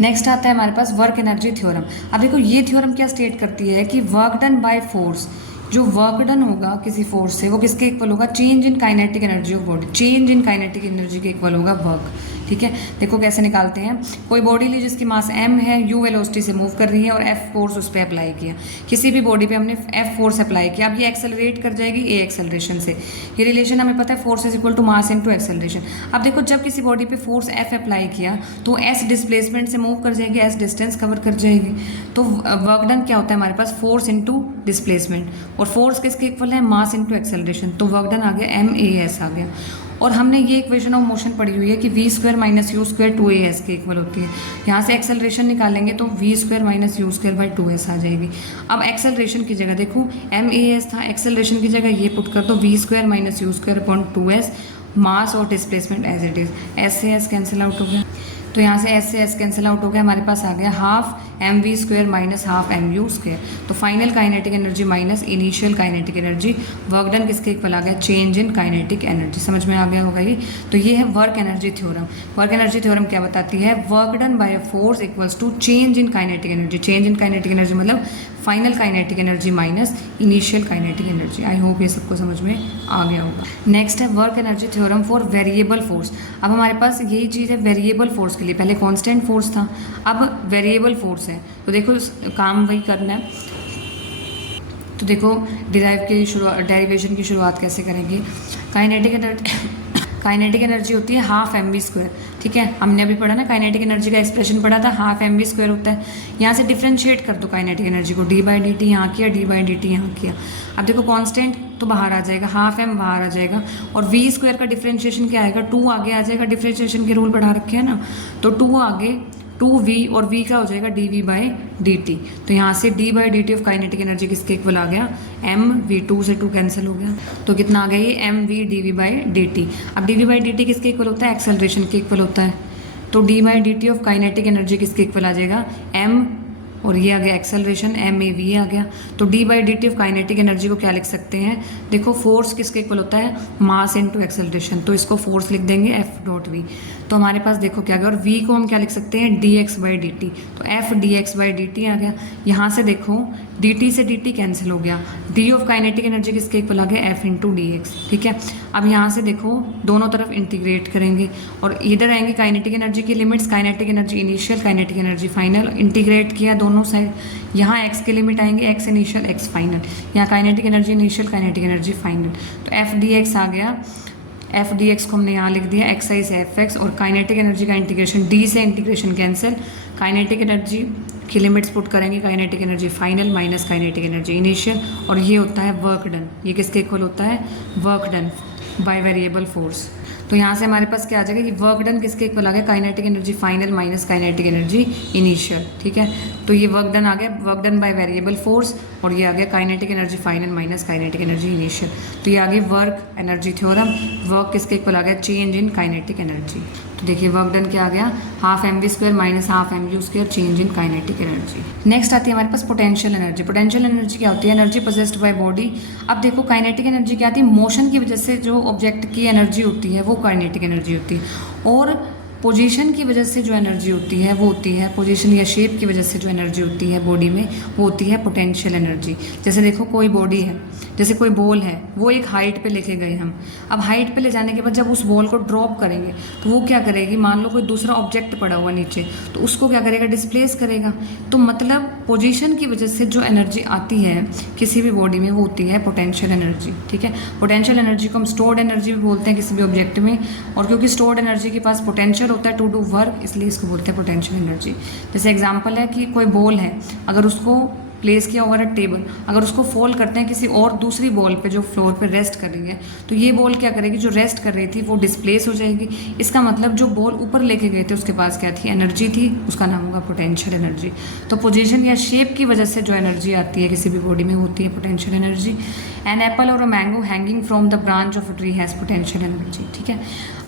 नेक्स्ट आता है हमारे पास वर्क एनर्जी थ्योरम। अब देखो ये थ्योरम क्या स्टेट करती है कि वर्क डन बाय फोर्स, जो वर्क डन होगा किसी फोर्स से वो किसके इक्वल होगा, change in kinetic energy of body, change in kinetic energy के इक्वल होगा वर्क, ठीक है। देखो कैसे निकालते हैं, कोई बॉडी ली जिसकी मास m है, u वेलोसिटी से मूव कर रही है और f फोर्स उस पर अप्लाई किया। किसी भी बॉडी पे हमने f फोर्स अप्लाई किया, अब ये एक्सेलरेट कर जाएगी a एक्सेलरेशन से। ये रिलेशन हमें पता है, force is equal to mass into acceleration. अब देखो जब किसी बॉडी पे फोर्स f अप्लाई किया तो s डिस्प्लेसमेंट से मूव कर जाएगी, s डिस्टेंस कवर कर जाएगी। तो वर्क डन क्या होता है हमारे पास, फोर्स इंटू डिस्प्लेसमेंट, और फोर्स किसके इक्वल है, मास इंटू एक्सेलरेशन। तो वर्क डन आ गया MAS आ गया। और हमने ये इक्वेशन ऑफ मोशन पढ़ी हुई है कि v² - u² 2as के इक्वल होती है। यहाँ से एक्सेलरेशन निकालेंगे तो v² - u²/2s आ जाएगी। अब एक्सेलरेशन की जगह देखो MAS था, एक्सेलरेशन की जगह ये पुट कर दो v² - u²/2s, मास और displacement as it is, s से s कैंसिल आउट हो गया। तो यहाँ से s से s कैंसिल आउट हो गया, हमारे पास आ गया ½ mv² - ½ mu²। तो final kinetic energy minus initial kinetic energy, work done किसके इक्वल आ गया, चेंज इन काइनेटिक एनर्जी। समझ में आ गया होगा ये। तो ये है work energy theorem. Work energy theorem क्या बताती है, work done by force equals to change in kinetic energy. Change in kinetic energy मतलब final kinetic energy minus initial kinetic energy. I hope ये सबको समझ में आ गया होगा। नेक्स्ट है work energy theorem for variable force. अब हमारे पास यही चीज़ है वेरिएबल फोर्स के लिए, पहले कांस्टेंट फोर्स था, अब वेरिएबल फोर्स है। तो देखो काम वही करना है। तो देखो डेरिवेशन की शुरुआत कैसे करेंगे, काइनेटिक एनर्जी होती है ½ mv², ठीक है। हमने अभी पढ़ा ना, काइनेटिक एनर्जी का एक्सप्रेशन पढ़ा था, ½ mv² होता है। यहाँ से डिफ्रेंशिएट कर दो काइनेटिक एनर्जी को, d/dt यहाँ किया, d/dt यहाँ किया। अब देखो कांस्टेंट तो बाहर आ जाएगा, ½ m बाहर आ जाएगा, और v² का डिफ्रेंशिएशन क्या आएगा, 2 आगे आ जाएगा। डिफ्रेंशिएशन के रूल पढ़ा रखे हैं ना, तो 2 आगे 2v और v का हो जाएगा dv/dt। तो यहाँ से d/dt ऑफ काइनेटिक एनर्जी किसके इक्वल आ गया, mv2 से 2 कैंसिल हो गया, तो कितना आ गया ये mv dv/dt। अब dv/dt किसके इक्वल होता है, एक्सेलरेशन के इक्वल होता है। तो d/dt ऑफ काइनेटिक एनर्जी किसके इक्वल आ जाएगा, m, और ये आ गया एक्सेलरेशन MAV आ गया। तो d/dt ऑफ काइनेटिक एनर्जी को क्या लिख सकते हैं, देखो फोर्स किसके इक्वल होता है, मास इनटू एक्सेलरेशन, तो इसको फोर्स लिख देंगे F.v। तो हमारे पास देखो क्या गया, और v को हम क्या लिख सकते हैं, dx/dt, तो F dx/dt आ गया। यहाँ से देखो dt से dt कैंसिल हो गया, d ऑफ काइनेटिक एनर्जी किसके इक्वल आ गया, F इंटू dx, ठीक है। अब यहाँ से देखो दोनों तरफ इंटीग्रेट करेंगे और इधर आएंगे काइनेटिक एनर्जी की limits, kinetic energy initial, kinetic energy final, integrate किया दोनों साइड। यहाँ x के लिमिट आएंगे, x इनिशियल x फाइनल, यहाँ kinetic energy initial, kinetic energy final. तो F dx आ गया, F dx को हमने यहाँ लिख दिया xi से fx, और काइनेटिक एनर्जी का इंटीग्रेशन, d से इंटीग्रेशन कैंसिल, काइनेटिक एनर्जी की लिमिट्स पुट करेंगे, kinetic energy final minus kinetic energy initial, और ये होता है वर्क डन। ये किसके इक्वल होता है, work done by variable force. तो यहाँ से हमारे पास क्या आ जाएगा कि वर्क डन किसके इक्वल आ गया, kinetic energy final minus kinetic energy initial, ठीक है। तो ये वर्क डन आ गया, work done by variable force, और ये आ गया kinetic energy final minus kinetic energy initial. तो ये आ गई वर्क एनर्जी थ्योरम। वर्क किसके इक्वल आ गया, चेंज इन काइनेटिक एनर्जी। तो देखिए वर्क डन क्या आ गया, ½ mv² - ½ mu², change in kinetic energy. Next आती है हमारे पास पोटेंशियल एनर्जी। पोटेंशियल एनर्जी क्या होती है, एनर्जी पोजेस्ड बाय बॉडी। अब देखो काइनेटिक एनर्जी क्या आती है, मोशन की वजह से जो ऑब्जेक्ट की एनर्जी होती है वो काइनेटिक एनर्जी होती है, और पोजीशन की वजह से जो एनर्जी होती है वो होती है, पोजीशन या शेप की वजह से जो एनर्जी होती है बॉडी में वो होती है पोटेंशियल एनर्जी। जैसे देखो कोई बॉडी है, जैसे कोई बॉल है, वो एक हाइट पे लेके गए हम। अब हाइट पे ले जाने के बाद जब उस बॉल को ड्रॉप करेंगे तो वो क्या करेगी, मान लो कोई दूसरा ऑब्जेक्ट पड़ा हुआ नीचे, तो उसको क्या करेगा, डिस्प्लेस करेगा। तो मतलब पोजीशन की वजह से जो एनर्जी आती है किसी भी बॉडी में वो होती है पोटेंशियल एनर्जी। ठीक है, पोटेंशियल एनर्जी को हम स्टोर्ड एनर्जी भी बोलते हैं किसी भी ऑब्जेक्ट में, और क्योंकि स्टोर्ड एनर्जी के पास पोटेंशियल होता है टू डू वर्क, इसलिए इसको बोलते हैं पोटेंशियल एनर्जी। जैसे एग्जाम्पल है कि कोई बॉल है, अगर उसको प्लेस किया ओवर अ टेबल, अगर उसको फोल्ड करते हैं किसी और दूसरी बॉल पे जो फ्लोर पे रेस्ट कर रही है, तो ये बॉल क्या करेगी, जो रेस्ट कर रही थी वो डिस्प्लेस हो जाएगी। इसका मतलब जो बॉल ऊपर लेके गए थे उसके पास क्या थी, एनर्जी थी, उसका नाम होगा पोटेंशियल एनर्जी। तो पोजीशन या शेप की वजह से जो एनर्जी आती है किसी भी बॉडी में होती है पोटेंशियल एनर्जी। एन एप्पल और a mango hanging from the branch of a tree has potential energy. ठीक है,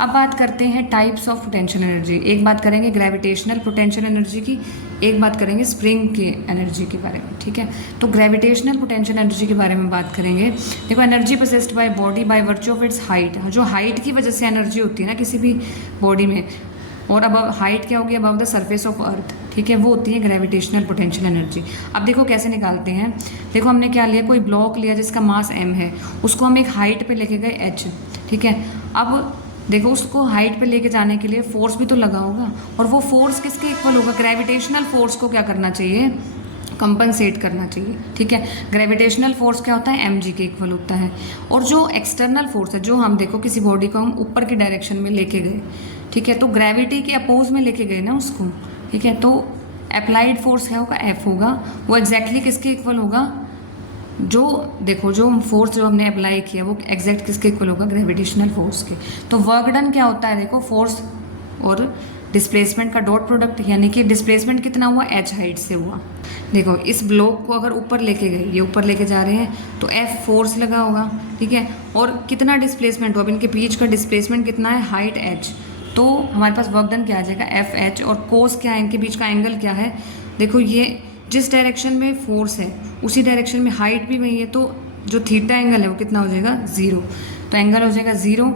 अब बात करते हैं टाइप्स ऑफ पोटेंशियल एनर्जी। एक बात करेंगे ग्रेविटेशनल पोटेंशियल एनर्जी की, एक बात करेंगे स्प्रिंग की एनर्जी के बारे में। ठीक है, तो ग्रेविटेशनल पोटेंशियल एनर्जी के बारे में बात करेंगे। देखो, energy possessed by body by virtue of its height, जो हाइट की वजह से एनर्जी होती है ना किसी भी बॉडी में, और अब हाइट क्या होगी, above the surface of earth. ठीक है, वो होती है ग्रेविटेशनल पोटेंशियल एनर्जी। अब देखो कैसे निकालते हैं। देखो हमने क्या लिया, कोई ब्लॉक लिया जिसका मास m है, उसको हम एक हाइट पे लेके गए h। ठीक है, अब देखो उसको हाइट पे लेके जाने के लिए फोर्स भी तो लगा होगा, और वो फोर्स किसके इक्वल होगा, ग्रेविटेशनल फोर्स को क्या करना चाहिए, कंपनसेट करना चाहिए। ठीक है, ग्रेविटेशनल फोर्स क्या होता है, mg के इक्वल होता है। और जो एक्सटर्नल फोर्स है, जो हम देखो किसी बॉडी को हम ऊपर की डायरेक्शन में लेके गए, ठीक है, तो ग्रेविटी के अपोज में लेके गए ना उसको। ठीक है, तो अप्लाइड फोर्स क्या होगा, F होगा, वो एग्जैक्टली किसके इक्वल होगा, जो देखो जो फोर्स जो हमने अप्लाई किया वो एग्जैक्ट किसके इक्वल होगा, ग्रेविटेशनल फोर्स के। तो वर्क डन क्या होता है, देखो फोर्स और डिस्प्लेसमेंट का डॉट प्रोडक्ट, यानी कि डिस्प्लेसमेंट कितना हुआ, h हाइट से हुआ। देखो इस ब्लॉक को अगर ऊपर लेके गए, ये ऊपर लेके जा रहे हैं, तो F फोर्स लगा होगा। ठीक है, और कितना डिस्प्लेसमेंट हुआ, अब इनके बीच का डिस्प्लेसमेंट कितना है, हाइट h, तो हमारे पास वर्क डन क्या आ जाएगा, FH। और कोस क्या है, इनके बीच का एंगल क्या है, देखो ये जिस डायरेक्शन में फोर्स है उसी डायरेक्शन में हाइट भी वही है, तो जो थीटा एंगल है वो कितना हो जाएगा, 0। तो एंगल हो जाएगा 0,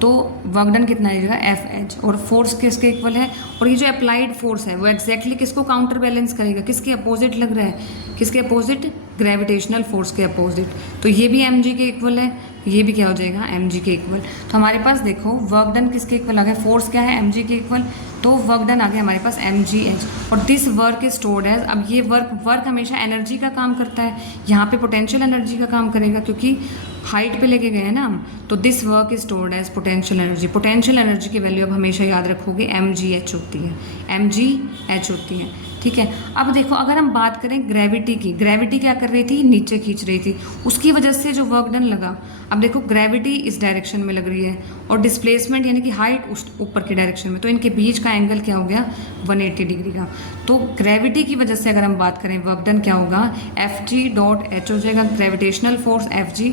तो वर्क डन कितना आ जाएगा, FH। और फोर्स किसके इक्वल है, और ये जो अप्लाइड फोर्स है वो एग्जैक्टली किसको काउंटर बैलेंस करेगा, किसके अपोजिट लग रहा है, किसके अपोजिट, ग्रेविटेशनल फोर्स के अपोजिट। तो ये भी mg के इक्वल है, ये भी क्या हो जाएगा, mg के इक्वल। तो हमारे पास देखो वर्क डन किसके इक्वल आ गया, फोर्स क्या है, mg के इक्वल, तो वर्क डन आ गया हमारे पास mgh। और this work is stored as, अब ये वर्क हमेशा एनर्जी का काम करता है, यहाँ पे पोटेंशियल एनर्जी का काम करेगा क्योंकि हाइट पे लेके गए हैं ना हम। तो this work is stored as potential energy. Potential energy की वैल्यू अब हमेशा याद रखोगे, mgh होती है, mgh होती है। ठीक है, अब देखो अगर हम बात करें ग्रेविटी की, ग्रेविटी क्या कर रही थी, नीचे खींच रही थी, उसकी वजह से जो वर्क डन लगा। अब देखो ग्रेविटी इस डायरेक्शन में लग रही है और डिस्प्लेसमेंट यानी कि हाइट उस ऊपर की डायरेक्शन में, तो इनके बीच का एंगल क्या हो गया, 180 डिग्री का। तो ग्रेविटी की वजह से अगर हम बात करें वर्क डन क्या होगा, Fg.h हो जाएगा, ग्रेविटेशनल फोर्स Fg,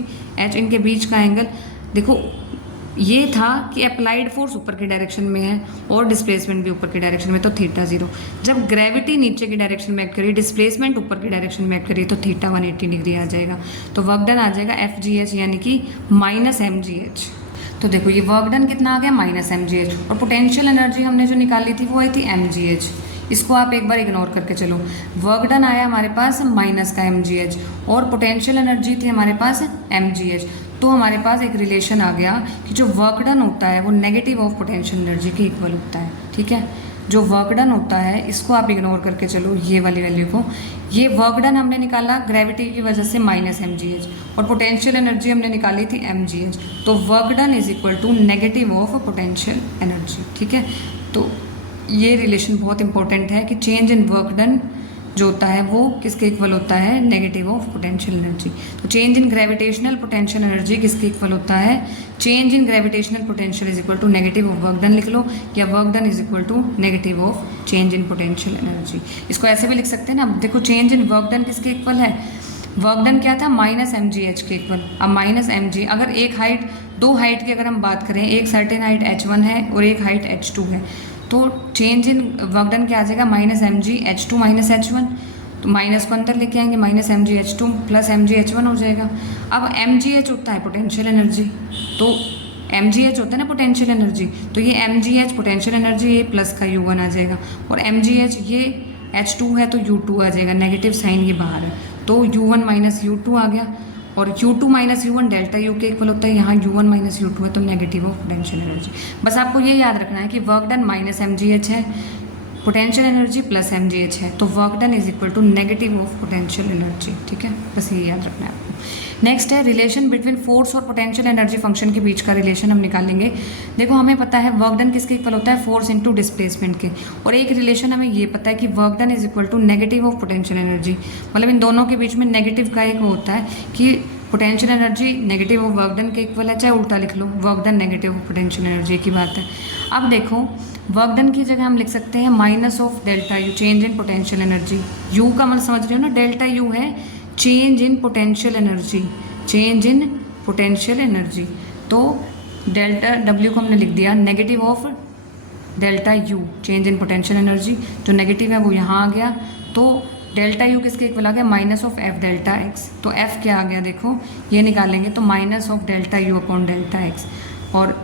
इनके बीच का एंगल। देखो ये था कि अप्लाइड फोर्स ऊपर की डायरेक्शन में है और डिस्प्लेसमेंट भी ऊपर की डायरेक्शन में, तो थीटा 0। जब ग्रेविटी नीचे की डायरेक्शन में एक्ट करी, डिस्प्लेसमेंट ऊपर की डायरेक्शन में एक्ट करी, तो थीटा 180 डिग्री आ जाएगा। तो वर्क डन आ जाएगा FGH यानी कि -mgh। तो देखो ये वर्क डन कितना आ गया, -mgh। और पोटेंशियल एनर्जी हमने जो निकाली थी वो आई थी mgh। इसको आप एक बार इग्नोर करके चलो, वर्क डन आया हमारे पास माइनस का mgh और पोटेंशियल एनर्जी थी हमारे पास mgh। तो हमारे पास एक रिलेशन आ गया कि जो वर्क डन होता है वो नेगेटिव ऑफ पोटेंशियल एनर्जी के इक्वल होता है। ठीक है, जो वर्क डन होता है इसको आप इग्नोर करके चलो, ये वाली वैल्यू को। ये वर्क डन हमने निकाला ग्रेविटी की वजह से -mgh और पोटेंशियल एनर्जी हमने निकाली थी mgh। तो work done is equal to negative of potential energy. ठीक है, तो ये रिलेशन बहुत इंपॉर्टेंट है कि चेंज इन वर्क डन जो होता है वो किसके इक्वल होता है, नेगेटिव ऑफ पोटेंशियल एनर्जी। तो change in gravitational potential energy किसके इक्वल होता है, change in gravitational potential is equal to negative of work done लिख लो, या work done is equal to negative of change in potential energy. इसको ऐसे भी लिख सकते हैं ना। अब देखो चेंज इन वर्क डन किसके इक्वल है, वर्क डन क्या था, -mgh के इक्वल। अब -mg, अगर एक हाइट, दो हाइट की अगर हम बात करें, एक सर्टेन हाइट h1 है और एक हाइट h2 है, तो चेंज इन वर्क डन क्या आ जाएगा, -mgh2 -h1। तो माइनस को अंदर लेके आएंगे, -mgh2 + mgh1 हो जाएगा। अब mgh होता है पोटेंशियल एनर्जी, तो mgh होता है ना पोटेंशियल एनर्जी, तो ये mgh पोटेंशियल एनर्जी, ये प्लस का u1 आ जाएगा, और mgh ये h2 है तो u2 आ जाएगा, नेगेटिव साइन ये बाहर है, तो u1 - u2 आ गया। और U2 minus U1 delta U के इक्वल होता है, यहाँ U1 माइनस U2 है तो नेगेटिव ऑफ पोटेंशियल एनर्जी। बस आपको ये याद रखना है कि वर्क डन माइनस mgh है, पोटेंशियल एनर्जी प्लस mgh है, तो work done is equal to negative of potential energy. ठीक है, बस ये याद रखना है आपको। नेक्स्ट है रिलेशन बिटवीन फोर्स और पोटेंशियल एनर्जी फंक्शन के बीच का रिलेशन हम निकालेंगे। देखो हमें पता है वर्क डन किसके इक्वल होता है, फोर्स इनटू डिस्प्लेसमेंट के, और एक रिलेशन हमें ये पता है कि work done is equal to negative of potential energy. मतलब इन दोनों के बीच में नेगेटिव का एक होता है कि potential energy negative of work done के इक्वल है, चाहे उल्टा लिख लो, work done negative of potential energy की बात है। अब देखो वर्क डन की जगह हम लिख सकते हैं minus of delta U, change in potential energy. You का मतलब समझ रहे हो ना, डेल्टा यू है change in potential energy, change in potential energy. तो डेल्टा डब्ल्यू को हमने लिख दिया negative of delta U, change in potential energy. जो नेगेटिव है वो यहाँ आ गया, तो डेल्टा यू किसके इक्वल आ गया, minus of F delta x. तो एफ क्या आ गया, देखो ये निकालेंगे तो minus of delta U upon delta x, और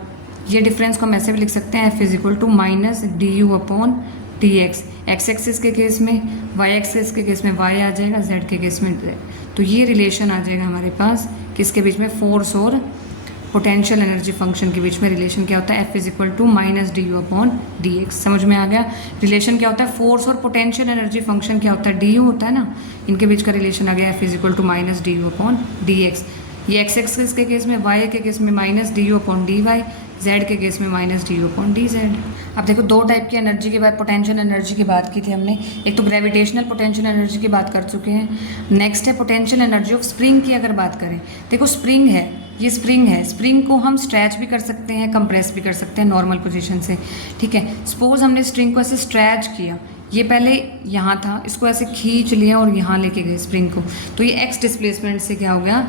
ये डिफरेंस को हम ऐसे भी लिख सकते हैं, F is equal to minus D U upon D X. X axis के केस में, वाई एक्सिस के केस में वाई आ जाएगा, जेड के केस में जेड। तो ये रिलेशन आ जाएगा हमारे पास किसके बीच में, फोर्स और पोटेंशियल एनर्जी फंक्शन के बीच में रिलेशन क्या होता है, F is equal to minus D U upon D X. समझ में आ गया रिलेशन क्या होता है, फोर्स और पोटेंशियल एनर्जी फंक्शन क्या होता है, डी यू होता है ना, इनके बीच का रिलेशन आ गया F is equal to minus D U upon D X. ये एक्स एक्सिस के केस में, वाई के केस में minus D U upon D Y, Z के केस में minus D U upon D Z. अब देखो दो टाइप की एनर्जी के बाद पोटेंशियल एनर्जी की बात की थी हमने, एक तो ग्रेविटेशनल पोटेंशियल एनर्जी की बात कर चुके हैं, नेक्स्ट है पोटेंशियल एनर्जी ऑफ स्प्रिंग की अगर बात करें। देखो स्प्रिंग है, ये स्प्रिंग है, स्प्रिंग को हम स्ट्रेच भी कर सकते हैं, कंप्रेस भी कर सकते हैं नॉर्मल पोजीशन से। ठीक है, सपोज हमने स्प्रिंग को ऐसे स्ट्रेच किया, ये पहले यहाँ था, इसको ऐसे खींच लिया और यहाँ लेके गए स्प्रिंग को, तो ये एक्स डिस्प्लेसमेंट से क्या हो गया,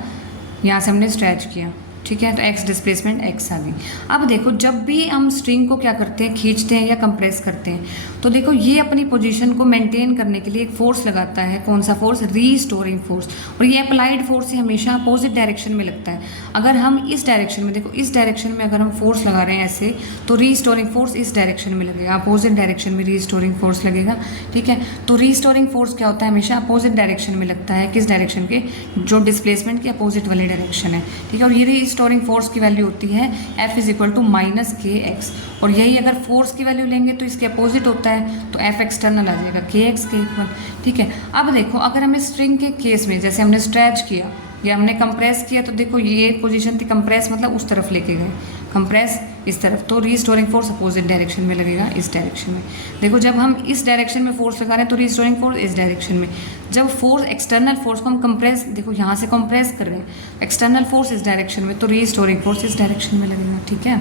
यहाँ से हमने स्ट्रेच किया। ठीक है, तो एक्स डिस्प्लेसमेंट एक्स आ गई। अब देखो जब भी हम स्ट्रिंग को क्या करते हैं, खींचते हैं या कंप्रेस करते हैं, तो देखो ये अपनी पोजीशन को मेंटेन करने के लिए एक फोर्स लगाता है। कौन सा फोर्स, रीस्टोरिंग फोर्स, और ये अप्लाइड फोर्स से हमेशा अपोजिट डायरेक्शन में लगता है। अगर हम इस डायरेक्शन में, देखो इस डायरेक्शन में अगर हम फोर्स लगा रहे हैं ऐसे, तो रीस्टोरिंग फोर्स इस डायरेक्शन में लगेगा, अपोजिट डायरेक्शन में रीस्टोरिंग फोर्स लगेगा। ठीक है, तो रीस्टोरिंग फोर्स क्या होता है, हमेशा अपोजिट डायरेक्शन में लगता है। किस डायरेक्शन के, जो डिस्प्लेसमेंट की अपोजिट वाली डायरेक्शन है। ठीक है, और ये रीस्टोरिंग फोर्स की वैल्यू होती है F is equal to minus K X, और यही अगर फोर्स की वैल्यू लेंगे तो इसके अपोजिट होता है, तो एफ एक्सटर्नल आ जाएगा के एक्स के इक्वल। ठीक है, अब देखो अगर हमें स्ट्रिंग के केस में जैसे हमने स्ट्रेच किया या हमने कंप्रेस किया, तो देखो ये पोजीशन थी, कंप्रेस मतलब उस तरफ लेके गए, कंप्रेस इस तरफ, तो रीस्टोरिंग फोर्स अपोजिट डायरेक्शन में लगेगा, इस डायरेक्शन में। देखो जब हम इस डायरेक्शन में फोर्स लगा रहे हैं तो रीस्टोरिंग फोर्स इस डायरेक्शन में। जब फोर्स एक्सटर्नल फोर्स को हम कंप्रेस, देखो यहाँ से कंप्रेस कर रहे हैं, एक्सटर्नल फोर्स इस डायरेक्शन में, तो रीस्टोरिंग फोर्स इस डायरेक्शन में लगेगा। ठीक है,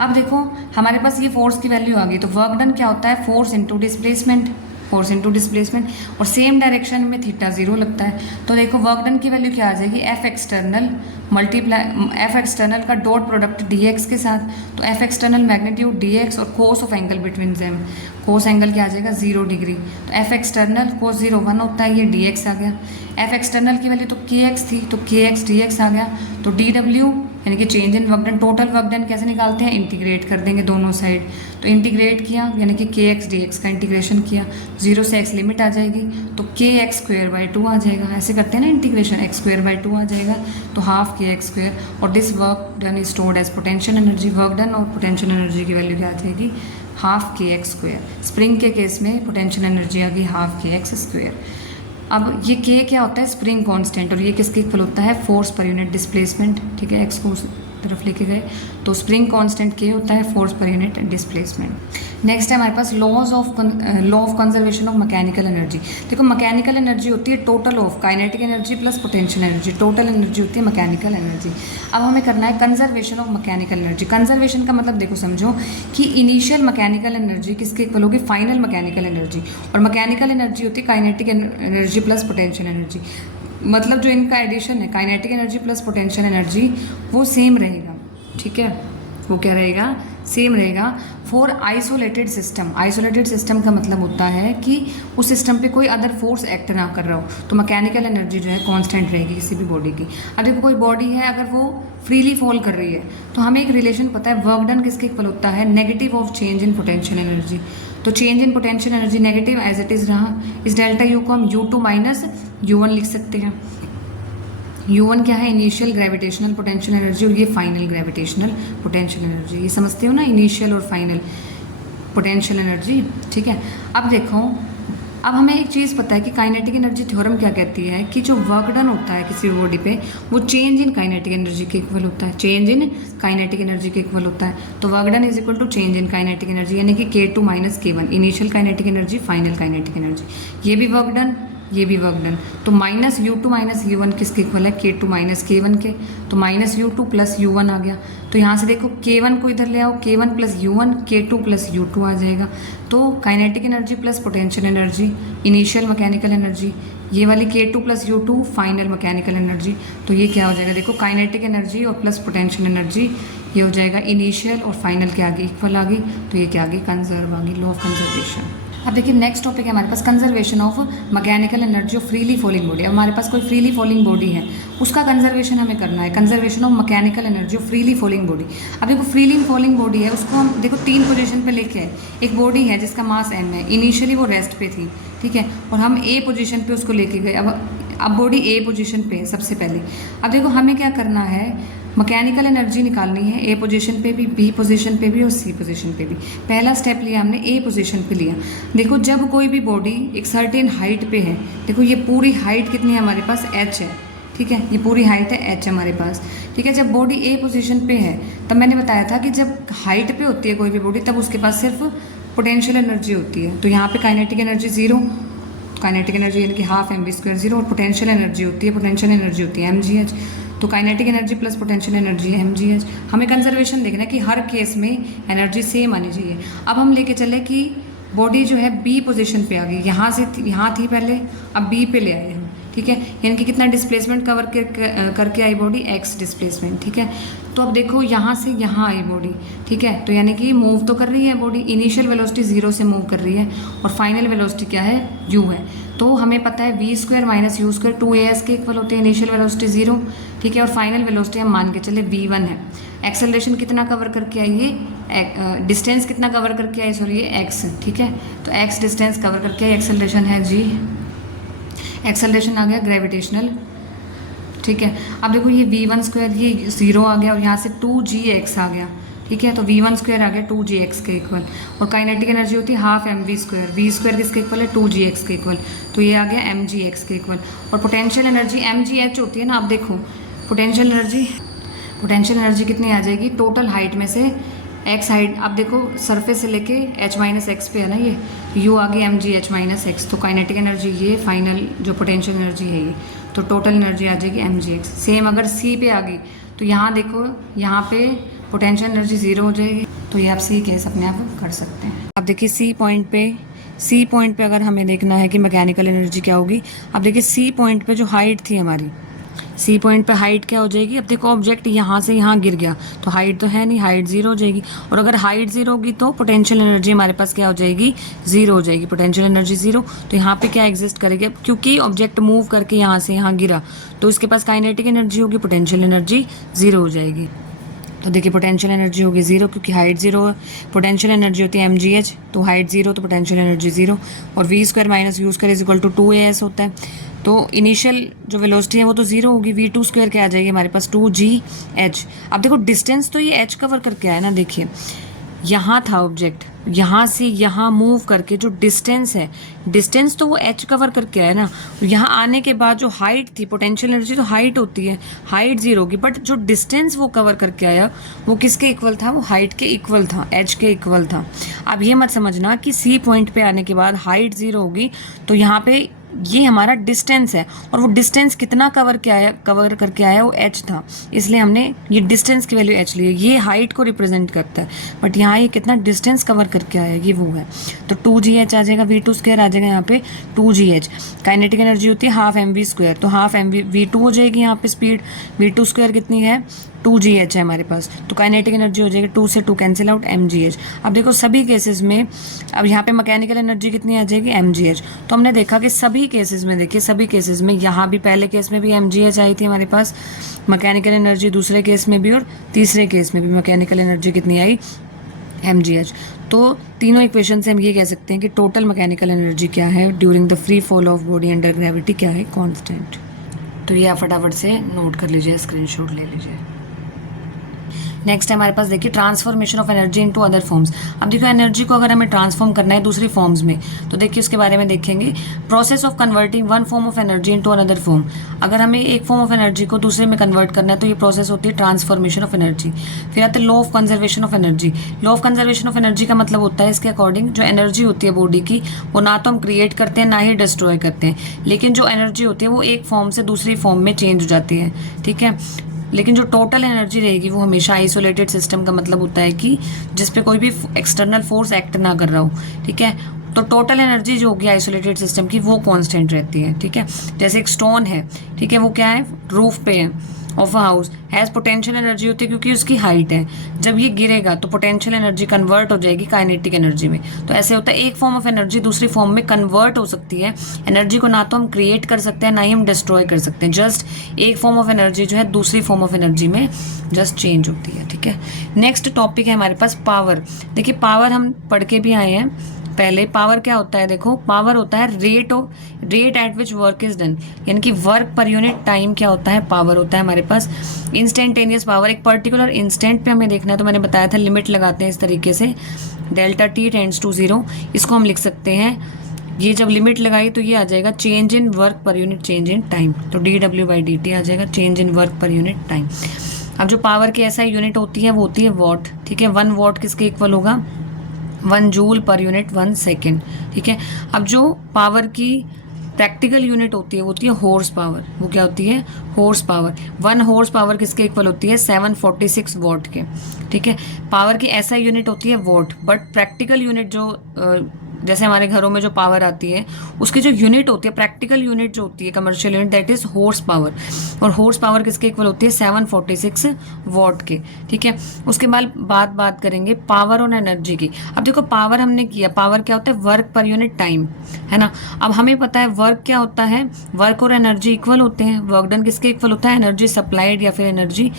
अब देखो हमारे पास ये फोर्स की वैल्यू आ गई, तो वर्क डन क्या होता है, force into displacement, force into displacement, और सेम डायरेक्शन में थीटा जीरो लगता है। तो देखो वर्क डन की वैल्यू क्या आ जाएगी, F external multiply F external का डॉट प्रोडक्ट डी एक्स के साथ, तो F external magnitude D X और cos of angle between them, cos angle क्या आ जाएगा 0 डिग्री, तो एफ एक्सटर्नल कोस 0 1 होता है, ये डी एक्स आ गया। एफ एक्सटर्नल की वैल्यू तो के एक्स थी, तो के एक्स डी एक्स आ गया, तो डी डब्ल्यू यानी कि change in work done, total work done कैसे निकालते हैं, इंटीग्रेट कर देंगे दोनों साइड, तो इंटीग्रेट किया यानी कि के एक्स डी एक्स का इंटीग्रेशन किया, 0 से x लिमिट आ जाएगी, तो के एक्स स्क्वेयर बाई 2 आ जाएगा। ऐसे करते हैं ना इंटीग्रेशन, एक्स स्क्वेयर बाई 2 आ जाएगा, तो हाफ के एक्स स्क्वेयर, और this work done is stored as potential energy. Work done और पोटेंशियल एनर्जी की वैल्यू क्या आ जाएगी, हाफ के एक्स स्क्वेयर। स्प्रिंग के केस में पोटेंशियल एनर्जी आ गई हाफ के एक्स स्क्वेयर। अब ये के क्या होता है, स्प्रिंग कांस्टेंट, और ये किसके इक्वल होता है, फोर्स पर यूनिट डिस्प्लेसमेंट। ठीक है, एक्स को उस तरफ लेके गए, तो स्प्रिंग कांस्टेंट के होता है force per unit displacement. Next है हमारे पास law of conservation of mechanical energy. देखो मैकेनिकल एनर्जी होती है total of kinetic energy plus potential energy, total energy होती है मैकेनिकल एनर्जी। अब हमें करना है conservation of mechanical energy. Conservation का मतलब देखो समझो कि इनिशियल मैकेनिकल एनर्जी किसके इक्वल होगी, फाइनल मैकेनिकल एनर्जी, और मैकेनिकल एनर्जी होती है kinetic energy plus potential energy. मतलब जो इनका एडिशन है kinetic energy plus potential energy वो सेम रहेगा। ठीक है, वो क्या रहेगा, सेम रहेगा for isolated system. Isolated system का मतलब होता है कि उस सिस्टम पे कोई अदर फोर्स एक्ट ना कर रहा हो, तो मैकेनिकल एनर्जी जो है कांस्टेंट रहेगी किसी भी बॉडी की। अब देखो कोई बॉडी है अगर वो फ्रीली फॉल कर रही है, तो हमें एक रिलेशन पता है, वर्क डन किसके इक्वल होता है, negative of change in potential energy. तो change in potential energy negative as it is रहा, इस डेल्टा यू को हम U2 माइनस U1 लिख सकते हैं, U1 क्या है, इनिशियल ग्रेविटेशनल पोटेंशियल एनर्जी, और ये फाइनल ग्रेविटेशनल पोटेंशियल एनर्जी। ये समझते हो ना, इनिशियल और फाइनल पोटेंशियल एनर्जी, ठीक है। अब देखो, अब हमें एक चीज़ पता है कि काइनेटिक एनर्जी थ्योरम क्या कहती है कि जो वर्क डन होता है किसी बॉडी पे वो चेंज इन काइनेटिक एनर्जी के इक्वल होता है, चेंज इन काइनेटिक एनर्जी के इक्वल होता है। तो work done is equal to change in kinetic energy, यानी कि K2 - K1, initial kinetic energy, final kinetic energy. ये भी वर्क डन, ये भी वर्क डन। तो -U2 - U1 किसके इक्वल है, K2 - K1 के। तो -U2 + U1 आ गया। तो यहाँ से देखो K1 को इधर ले आओ, K1 + U1, K2 + U2 आ जाएगा। तो kinetic energy plus potential energy, initial mechanical energy, ये वाली K2 + U2 final mechanical energy. तो ये क्या हो जाएगा, देखो काइनेटिक एनर्जी और प्लस पोटेंशियल एनर्जी, ये हो जाएगा इनिशियल और फाइनल के आगे इक्वल आ गई। तो ये क्या आ गई, कंजर्व आ गई, लॉ ऑफ कंजर्वेशन। अब देखिए नेक्स्ट टॉपिक है हमारे पास conservation of mechanical energy of freely falling body. अब हमारे पास कोई फ्रीली फॉलिंग बॉडी है, उसका कंजर्वेशन हमें करना है, conservation of mechanical energy of freely falling body. अब देखो फ्रीली फॉलिंग बॉडी है, उसको हम देखो 3 पोजीशन पे लेके आए। एक बॉडी है जिसका मास m है, इनिशियली वो रेस्ट पे थी, ठीक है, और हम A पोजीशन पे उसको लेके गए। अब बॉडी A पोजीशन पे है सबसे पहले। अब देखो हमें क्या करना है, मैकेनिकल एनर्जी निकालनी है A पोजीशन पे भी, B पोजीशन पे भी और C पोजीशन पे भी। पहला स्टेप लिया हमने, A पोजीशन पे लिया। देखो जब कोई भी बॉडी एक सर्टेन हाइट पे है, देखो ये पूरी हाइट कितनी है हमारे पास, h है, ठीक है, ये पूरी हाइट है h हमारे पास, ठीक है। जब बॉडी A पोजीशन पे है, तब मैंने बताया था कि जब हाइट पे होती है कोई भी बॉडी, तब उसके पास सिर्फ पोटेंशियल एनर्जी होती है। तो यहाँ पे काइनेटिक एनर्जी 0, काइनेटिक एनर्जी यानी कि ½ mv² 0, और पोटेंशियल एनर्जी होती है, पोटेंशियल एनर्जी होती है mgh। तो kinetic energy plus potential energy है mgh। हमें कंजर्वेशन देखना है कि हर केस में एनर्जी सेम आनी चाहिए। अब हम लेके चले कि बॉडी जो है B पोजीशन पे आ गई, यहाँ से यहाँ थी पहले, अब B पे ले आए हम, ठीक है, यानी कि कितना डिस्प्लेसमेंट कवर करके आई बॉडी, x डिस्प्लेसमेंट, ठीक है। तो अब देखो यहाँ से यहाँ आई बॉडी, ठीक है, तो यानी कि मूव तो कर रही है बॉडी, इनिशियल वेलोसिटी 0 से मूव कर रही है और फाइनल वेलोसिटी क्या है, u है। तो हमें पता है v² - u² 2as के इक्वल होते हैं, इनिशियल वेलोसिटी 0, ठीक है, और फाइनल वेलोसिटी हम मान के चले v1 है। एक्सेलरेशन कितना कवर करके आई, ये डिस्टेंस कितना कवर करके आई, सॉरी ये x, ठीक है, तो x डिस्टेंस कवर करके आई, एक्सेलरेशन है g, एक्सेलरेशन आ गया ग्रेविटेशनल, ठीक है। अब देखो ये v1² ये 0 आ गया और यहाँ से 2gx आ गया, ठीक है, तो v1² आ गया 2gx के इक्वल, और काइनेटिक एनर्जी होती है ½ mv², v² किसके इक्वल है, 2gx के इक्वल, तो ये आ गया mgx के इक्वल। और पोटेंशियल एनर्जी mgh होती है ना, अब देखो पोटेंशियल एनर्जी कितनी आ जाएगी, टोटल हाइट में से x हाइट, अब देखो सरफेस से लेके h - x पे है ना, ये u आ गई mgh - x। तो काइनेटिक एनर्जी ये, फाइनल जो पोटेंशियल एनर्जी है ये, तो टोटल एनर्जी आ जाएगी mgx। सेम अगर c पे आ गई तो यहाँ देखो, यहाँ पे पोटेंशियल एनर्जी 0 हो जाएगी। तो ये आप C केस अपने आप कर सकते हैं। अब देखिए C पॉइंट पे अगर हमें देखना है कि मैकेनिकल एनर्जी क्या होगी, अब देखिए C पॉइंट पे जो हाइट थी हमारी, C पॉइंट पे हाइट क्या हो जाएगी, अब देखो ऑब्जेक्ट यहाँ से यहाँ गिर गया तो हाइट तो है नहीं, हाइट 0 हो जाएगी, और अगर हाइट 0 होगी तो पोटेंशियल एनर्जी हमारे पास क्या हो जाएगी, 0 हो जाएगी, पोटेंशियल एनर्जी 0। तो यहाँ पे क्या एग्जिस्ट करेगी, क्योंकि ऑब्जेक्ट मूव करके यहाँ से यहाँ गिरा तो उसके पास काइनेटिक एनर्जी होगी, पोटेंशियल एनर्जी 0 हो जाएगी। तो देखिए पोटेंशियल एनर्जी होगी 0 क्योंकि हाइट 0 है, पोटेंशियल एनर्जी होती है mgh, तो हाइट 0 तो पोटेंशियल एनर्जी 0, और v² - u² = 2as होता है। तो इनिशियल जो वेलोसिटी है वो तो 0 होगी, v2² क्या आ जाएगी हमारे पास, 2gh। अब देखो डिस्टेंस तो ये h कवर करके आया ना, देखिए यहाँ था ऑब्जेक्ट, यहाँ से यहाँ मूव करके जो डिस्टेंस है, डिस्टेंस तो वो h कवर करके आया ना, यहाँ आने के बाद जो हाइट थी, पोटेंशियल एनर्जी तो हाइट होती है, हाइट 0 होगी, बट जो डिस्टेंस वो कवर करके आया वो किसके इक्वल था, वो हाइट के इक्वल था, h के इक्वल था। अब ये मत समझना कि C पॉइंट पे आने के बाद हाइट 0 होगी तो यहाँ पे ये हमारा डिस्टेंस है, और वो डिस्टेंस कितना कवर करके आया वो h था, इसलिए हमने ये डिस्टेंस की वैल्यू h ली है। ये हाइट को रिप्रेजेंट करता है, बट यहाँ ये कितना डिस्टेंस कवर करके आया ये वो है, तो 2gh आ जाएगा, v2² आ जाएगा यहाँ पे 2gh। काइनेटिक एनर्जी होती है ½ mv², तो ½ mv v2 हो जाएगी यहाँ पे स्पीड, v2² कितनी है 2gh है हमारे पास, तो काइनेटिक एनर्जी हो जाएगी 2 से 2 कैंसिल आउट mgh। अब देखो सभी केसेस में, अब यहाँ पे मैकेनिकल एनर्जी कितनी आ जाएगी mgh। तो हमने देखा कि सभी केसेस में, देखिए सभी केसेस में, यहाँ भी पहले केस में भी mgh आई थी हमारे पास मैकेनिकल एनर्जी, दूसरे केस में भी और तीसरे केस में भी मैकेनिकल एनर्जी कितनी आई mgh। तो तीनों इक्वेशन से हम ये कह सकते हैं कि टोटल मैकेनिकल एनर्जी क्या है during the free fall of body under gravity क्या है, कांस्टेंट। तो ये आप फटाफट से नोट कर लीजिए, स्क्रीनशॉट ले लीजिए। नेक्स्ट है हमारे पास देखिए transformation of energy into other forms. अब देखो एनर्जी को अगर हमें ट्रांसफॉर्म करना है दूसरी फॉर्म्स में, तो देखिए उसके बारे में देखेंगे। Process of converting one form of energy into another form. अगर हमें एक फॉर्म ऑफ एनर्जी को दूसरे में कन्वर्ट करना है तो ये प्रोसेस होती है ट्रांसफॉर्मेशन ऑफ एनर्जी। फिर आते हैं law of conservation of energy. Law of conservation of energy का मतलब होता है इसके अकॉर्डिंग जो एनर्जी होती है बॉडी की, वो ना तो हम क्रिएट करते हैं ना ही डिस्ट्रॉय करते हैं, लेकिन जो एनर्जी होती है वो एक फॉर्म से दूसरी फॉर्म में चेंज हो जाती है, ठीक है। लेकिन जो टोटल एनर्जी रहेगी वो हमेशा आइसोलेटेड सिस्टम का मतलब होता है कि जिस पे कोई भी एक्सटर्नल फोर्स एक्ट ना कर रहा हो, ठीक है। तो टोटल एनर्जी जो होगी आइसोलेटेड सिस्टम की वो कांस्टेंट रहती है, ठीक है। जैसे एक स्टोन है, ठीक है, वो क्या है, रूफ पे है of a house, has potential energy होती है क्योंकि उसकी हाइट है। जब ये गिरेगा तो पोटेंशियल एनर्जी कन्वर्ट हो जाएगी काइनेटिक एनर्जी में। तो ऐसे होता है एक फॉर्म ऑफ एनर्जी दूसरी फॉर्म में कन्वर्ट हो सकती है। एनर्जी को ना तो हम क्रिएट कर सकते हैं ना ही हम डिस्ट्रॉय कर सकते हैं, जस्ट एक फॉर्म ऑफ एनर्जी जो है दूसरी फॉर्म ऑफ एनर्जी में जस्ट चेंज होती है, ठीक है। नेक्स्ट टॉपिक है हमारे पास पावर। देखिए पावर हम पढ़ के भी आए हैं पहले। पावर क्या होता है, देखो पावर होता है rate at which work is done, यानी कि वर्क पर यूनिट टाइम क्या होता है, पावर होता है हमारे पास। इंस्टेंटेनियस पावर, एक पर्टिकुलर इंस्टेंट पे हमें देखना है, तो मैंने बताया था लिमिट लगाते हैं इस तरीके से, डेल्टा टी टेंड्स टू 0। इसको हम लिख सकते हैं, ये जब लिमिट लगाई तो ये आ जाएगा change in work per unit change in time, तो dw/dt आ जाएगा change in work per unit time. अब जो पावर की ऐसा यूनिट होती है वो होती है वॉट, ठीक है। 1 वॉट किसके इक्वल होगा, 1 जूल पर यूनिट 1 सेकेंड, ठीक है। अब जो पावर की प्रैक्टिकल यूनिट होती है वो होती है हॉर्स पावर। वो क्या होती है, हॉर्स पावर। 1 हॉर्स पावर किसके इक्वल होती है, 746 वॉट के, ठीक है। पावर की ऐसा यूनिट होती है वॉट, बट प्रैक्टिकल यूनिट जो जैसे हमारे घरों में जो पावर आती है उसकी जो यूनिट होती है, प्रैक्टिकल यूनिट जो होती है, commercial unit, that is horse power. और हॉर्स पावर किसके इक्वल होती है, 746 वॉट के, ठीक है। उसके बाद बात करेंगे पावर और एनर्जी की। अब देखो पावर हमने किया, पावर क्या होता है, वर्क पर यूनिट टाइम, है ना। अब हमें पता है वर्क क्या होता है, वर्क और एनर्जी इक्वल होते हैं। वर्क डन किसके इक्वल होता है, एनर्जी सप्लाइड या फिर एनर्जी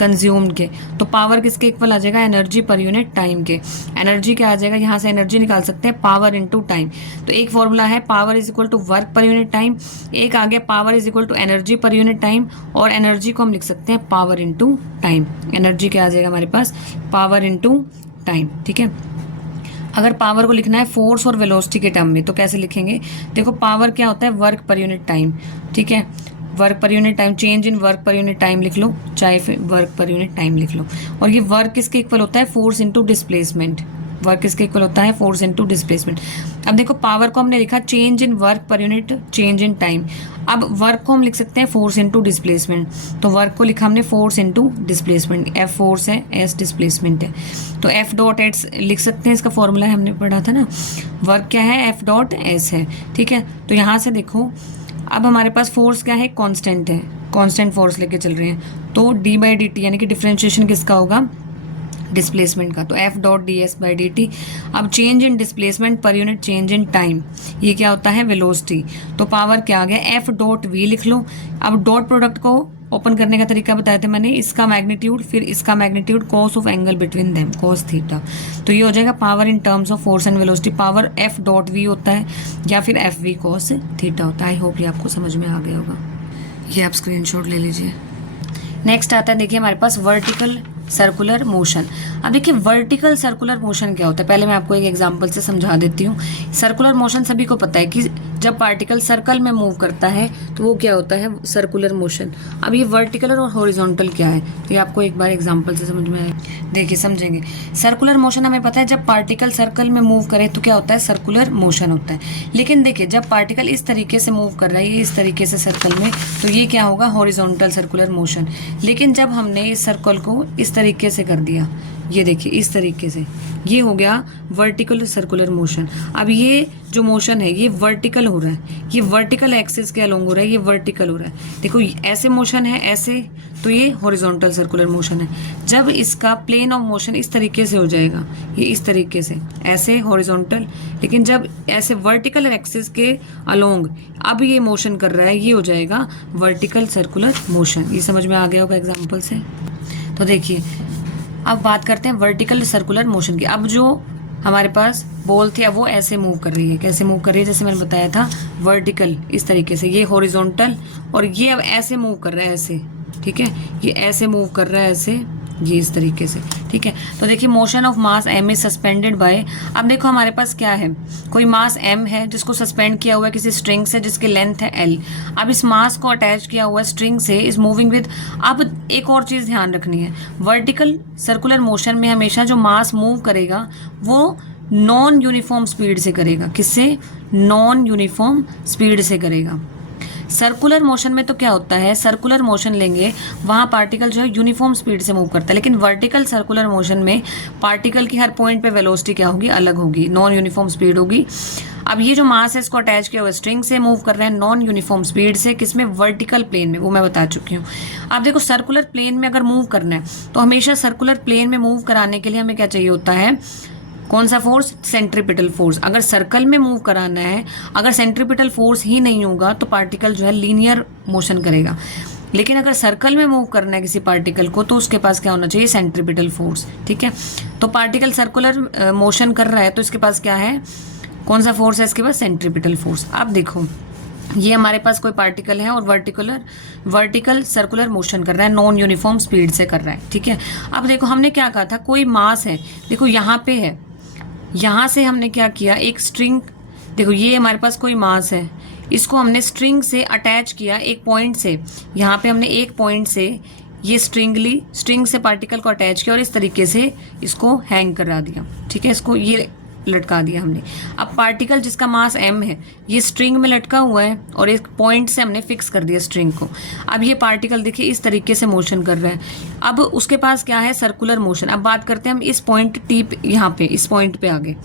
कंज्यूम्ड के। तो पावर किसके इक्वल आ जाएगा, एनर्जी पर यूनिट टाइम के। एनर्जी क्या आ जाएगा, यहाँ से एनर्जी निकाल सकते हैं, पावर इनटू टाइम। तो एक फॉर्मूला है power is equal to work per unit time, एक आ गया power is equal to energy per unit time, और एनर्जी को हम लिख सकते हैं पावर इनटू टाइम। एनर्जी क्या आ जाएगा हमारे पास, पावर इनटू टाइम, ठीक है। अगर पावर को लिखना है फोर्स और वेलोसिटी के टर्म में तो कैसे लिखेंगे, देखो पावर क्या होता है, वर्क पर यूनिट टाइम, ठीक है। Work per unit time, change in work per unit time लिख लो, चाहे फिर वर्क पर यूनिट टाइम लिख लो। और ये वर्क किसके इक्वल होता है, फोर्स इनटू डिस्प्लेसमेंट। वर्क किसके इक्वल होता है, फोर्स इनटू डिस्प्लेसमेंट। अब देखो पावर को हमने लिखा change in work per unit change in time. अब वर्क को हम लिख सकते हैं फोर्स इनटू डिस्प्लेसमेंट, तो वर्क को लिखा हमने force into displacement. F force है, एस डिस्प्लेसमेंट है, तो एफ डॉट एस लिख सकते हैं, इसका फॉर्मूला है हमने पढ़ा था ना। वर्क क्या है, एफ डॉट एस है, ठीक है। तो यहाँ से देखो अब हमारे पास फोर्स क्या है, कांस्टेंट है, कांस्टेंट फोर्स लेके चल रहे हैं, तो d/dt यानी कि डिफरेंशिएशन किसका होगा, डिस्प्लेसमेंट का, तो एफ डॉट ds/dt। अब change in displacement per unit change in time, ये क्या होता है, वेलोसिटी। तो पावर क्या आ गया, एफ डॉट वी लिख लो। अब डॉट प्रोडक्ट को ओपन करने का तरीका बताया था मैंने, इसका मैग्नीट्यूड फिर इसका magnitude, cos of angle between them, cos theta. तो ये हो जाएगा power in terms of force and velocity. Power F dot V होता है या फिर एफ वी कॉस थीटा होता है। आई होप ये आपको समझ में आ गया होगा, ये आप स्क्रीनशॉट ले लीजिए। नेक्स्ट आता है देखिए हमारे पास वर्टिकल सर्कुलर मोशन। अब देखिए वर्टिकल सर्कुलर मोशन क्या होता है, पहले मैं आपको एक एग्जांपल से समझा देती हूँ। सर्कुलर मोशन सभी को पता है कि जब पार्टिकल सर्कल में मूव करता है तो वो क्या होता है, सर्कुलर मोशन। अब ये वर्टिकल और हॉरिजॉन्टल क्या है, तो ये आपको एक बार एग्जांपल से समझ में आए, देखिए समझेंगे। सर्कुलर मोशन हमें पता है जब पार्टिकल सर्कल में मूव करे तो क्या होता है, सर्कुलर मोशन होता है। लेकिन देखिए जब पार्टिकल इस तरीके से मूव कर रहा है, ये इस तरीके से सर्कल में, तो ये क्या होगा, हॉरिजॉन्टल सर्कुलर मोशन। लेकिन जब हमने इस सर्कल को इस तरीके से कर दिया, ये देखिए इस तरीके से, ये हो गया वर्टिकल सर्कुलर मोशन। अब ये जो मोशन है ये वर्टिकल हो रहा है, ये वर्टिकल एक्सिस के अलोंग हो रहा है, ये वर्टिकल हो रहा है। देखो ऐसे मोशन है ऐसे, तो ये हॉरिजॉन्टल सर्कुलर मोशन है। जब इसका प्लेन ऑफ मोशन इस तरीके से हो जाएगा, ये इस तरीके से ऐसे हॉरिजॉन्टल, लेकिन जब ऐसे वर्टिकल एक्सिस के अलोंग अब ये मोशन कर रहा है, ये हो जाएगा वर्टिकल सर्कुलर मोशन। ये समझ में आ गया होगा एग्जाम्पल से। तो देखिए अब बात करते हैं वर्टिकल सर्कुलर मोशन की। अब जो हमारे पास बॉल थी, अब वो ऐसे मूव कर रही है। कैसे मूव कर रही है? जैसे मैंने बताया था वर्टिकल, इस तरीके से। ये हॉरिजॉन्टल और ये अब ऐसे मूव कर रहा है, ऐसे, ठीक है। ये ऐसे मूव कर रहा है, ऐसे, ये इस तरीके से, ठीक है। तो देखिए motion of mass m is suspended bye, अब देखो हमारे पास क्या है, कोई मास m है जिसको सस्पेंड किया हुआ है किसी स्ट्रिंग से जिसकी लेंथ है l। अब इस मास को अटैच किया हुआ स्ट्रिंग से इज मूविंग विद, अब एक और चीज़ ध्यान रखनी है, वर्टिकल सर्कुलर मोशन में हमेशा जो मास मूव करेगा वो नॉन यूनिफॉर्म स्पीड से करेगा। किससे? नॉन यूनिफॉर्म स्पीड से करेगा। सर्कुलर मोशन में तो क्या होता है, सर्कुलर मोशन लेंगे वहाँ पार्टिकल जो है यूनिफॉर्म स्पीड से मूव करता है, लेकिन वर्टिकल सर्कुलर मोशन में पार्टिकल की हर पॉइंट पे वेलोसिटी क्या होगी? अलग होगी, नॉन यूनिफॉर्म स्पीड होगी। अब ये जो मास है इसको अटैच किया हुआ स्ट्रिंग से मूव कर रहे हैं नॉन यूनिफॉर्म स्पीड से, किसमें? वर्टिकल प्लेन में, वो मैं बता चुकी हूँ। अब देखो सर्कुलर प्लेन में अगर मूव करना है तो हमेशा सर्कुलर प्लेन में मूव कराने के लिए हमें क्या चाहिए होता है? कौन सा फोर्स? Centripetal force. अगर सर्कल में मूव कराना है, अगर सेंट्रीपिटल फोर्स ही नहीं होगा तो पार्टिकल जो है लीनियर मोशन करेगा, लेकिन अगर सर्कल में मूव करना है किसी पार्टिकल को तो उसके पास क्या होना चाहिए? सेंट्रीपिटल फोर्स, ठीक है। तो पार्टिकल सर्कुलर मोशन कर रहा है तो इसके पास क्या है? कौन सा फोर्स है इसके पास? Centripetal force. अब देखो ये हमारे पास कोई पार्टिकल है और वर्टिकल सर्कुलर मोशन कर रहा है, नॉन यूनिफॉर्म स्पीड से कर रहा है, ठीक है। अब देखो हमने क्या कहा था, कोई मास है, देखो यहाँ पे है, यहाँ से हमने क्या किया, एक स्ट्रिंग, देखो ये हमारे पास कोई मास है, इसको हमने स्ट्रिंग से अटैच किया एक पॉइंट से, यहाँ पे हमने एक पॉइंट से ये स्ट्रिंग ली, स्ट्रिंग से पार्टिकल को अटैच किया और इस तरीके से इसको हैंग करा दिया, ठीक है, इसको ये लटका दिया हमने। अब पार्टिकल जिसका मास m है ये स्ट्रिंग में लटका हुआ है और एक पॉइंट से हमने फिक्स कर दिया स्ट्रिंग को। अब ये पार्टिकल देखिए इस तरीके से मोशन कर रहा है, अब उसके पास क्या है? Circular motion. अब बात करते हैं हम इस पॉइंट टी पे, यहाँ पे इस पॉइंट पे आगे,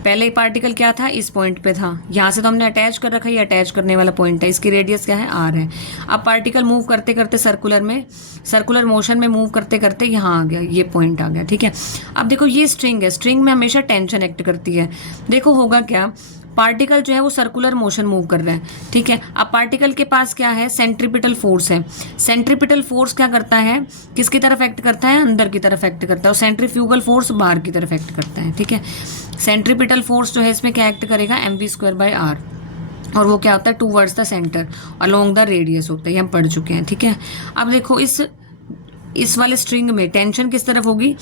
पहले पार्टिकल क्या था? इस पॉइंट पे था, यहाँ से तो हमने अटैच कर रखा है, ये अटैच करने वाला पॉइंट है, इसकी रेडियस क्या है? r है। अब पार्टिकल मूव करते करते सर्कुलर मोशन में मूव करते करते यहाँ आ गया, ये पॉइंट आ गया, ठीक है। अब देखो ये स्ट्रिंग है, स्ट्रिंग में हमेशा टेंशन एक्ट करती है। देखो होगा क्या, पार्टिकल जो है वो सर्कुलर मोशन मूव कर रहा है, ठीक है। अब पार्टिकल के पास क्या है? सेंट्रीपिटल फोर्स है। सेंट्रीपिटल फोर्स क्या करता है? किसकी तरफ एक्ट करता है? अंदर की तरफ एक्ट करता है, और सेंट्रीफ्यूगल फोर्स बाहर की तरफ एक्ट करता है, ठीक है। सेंट्रीपिटल फोर्स जो है इसमें क्या एक्ट करेगा? mv²/r, और वो क्या होता है? Towards the centre along the radius होता है, ये हम पढ़ चुके हैं, ठीक है। अब देखो इस वाले स्ट्रिंग में टेंशन किस तरफ होगी?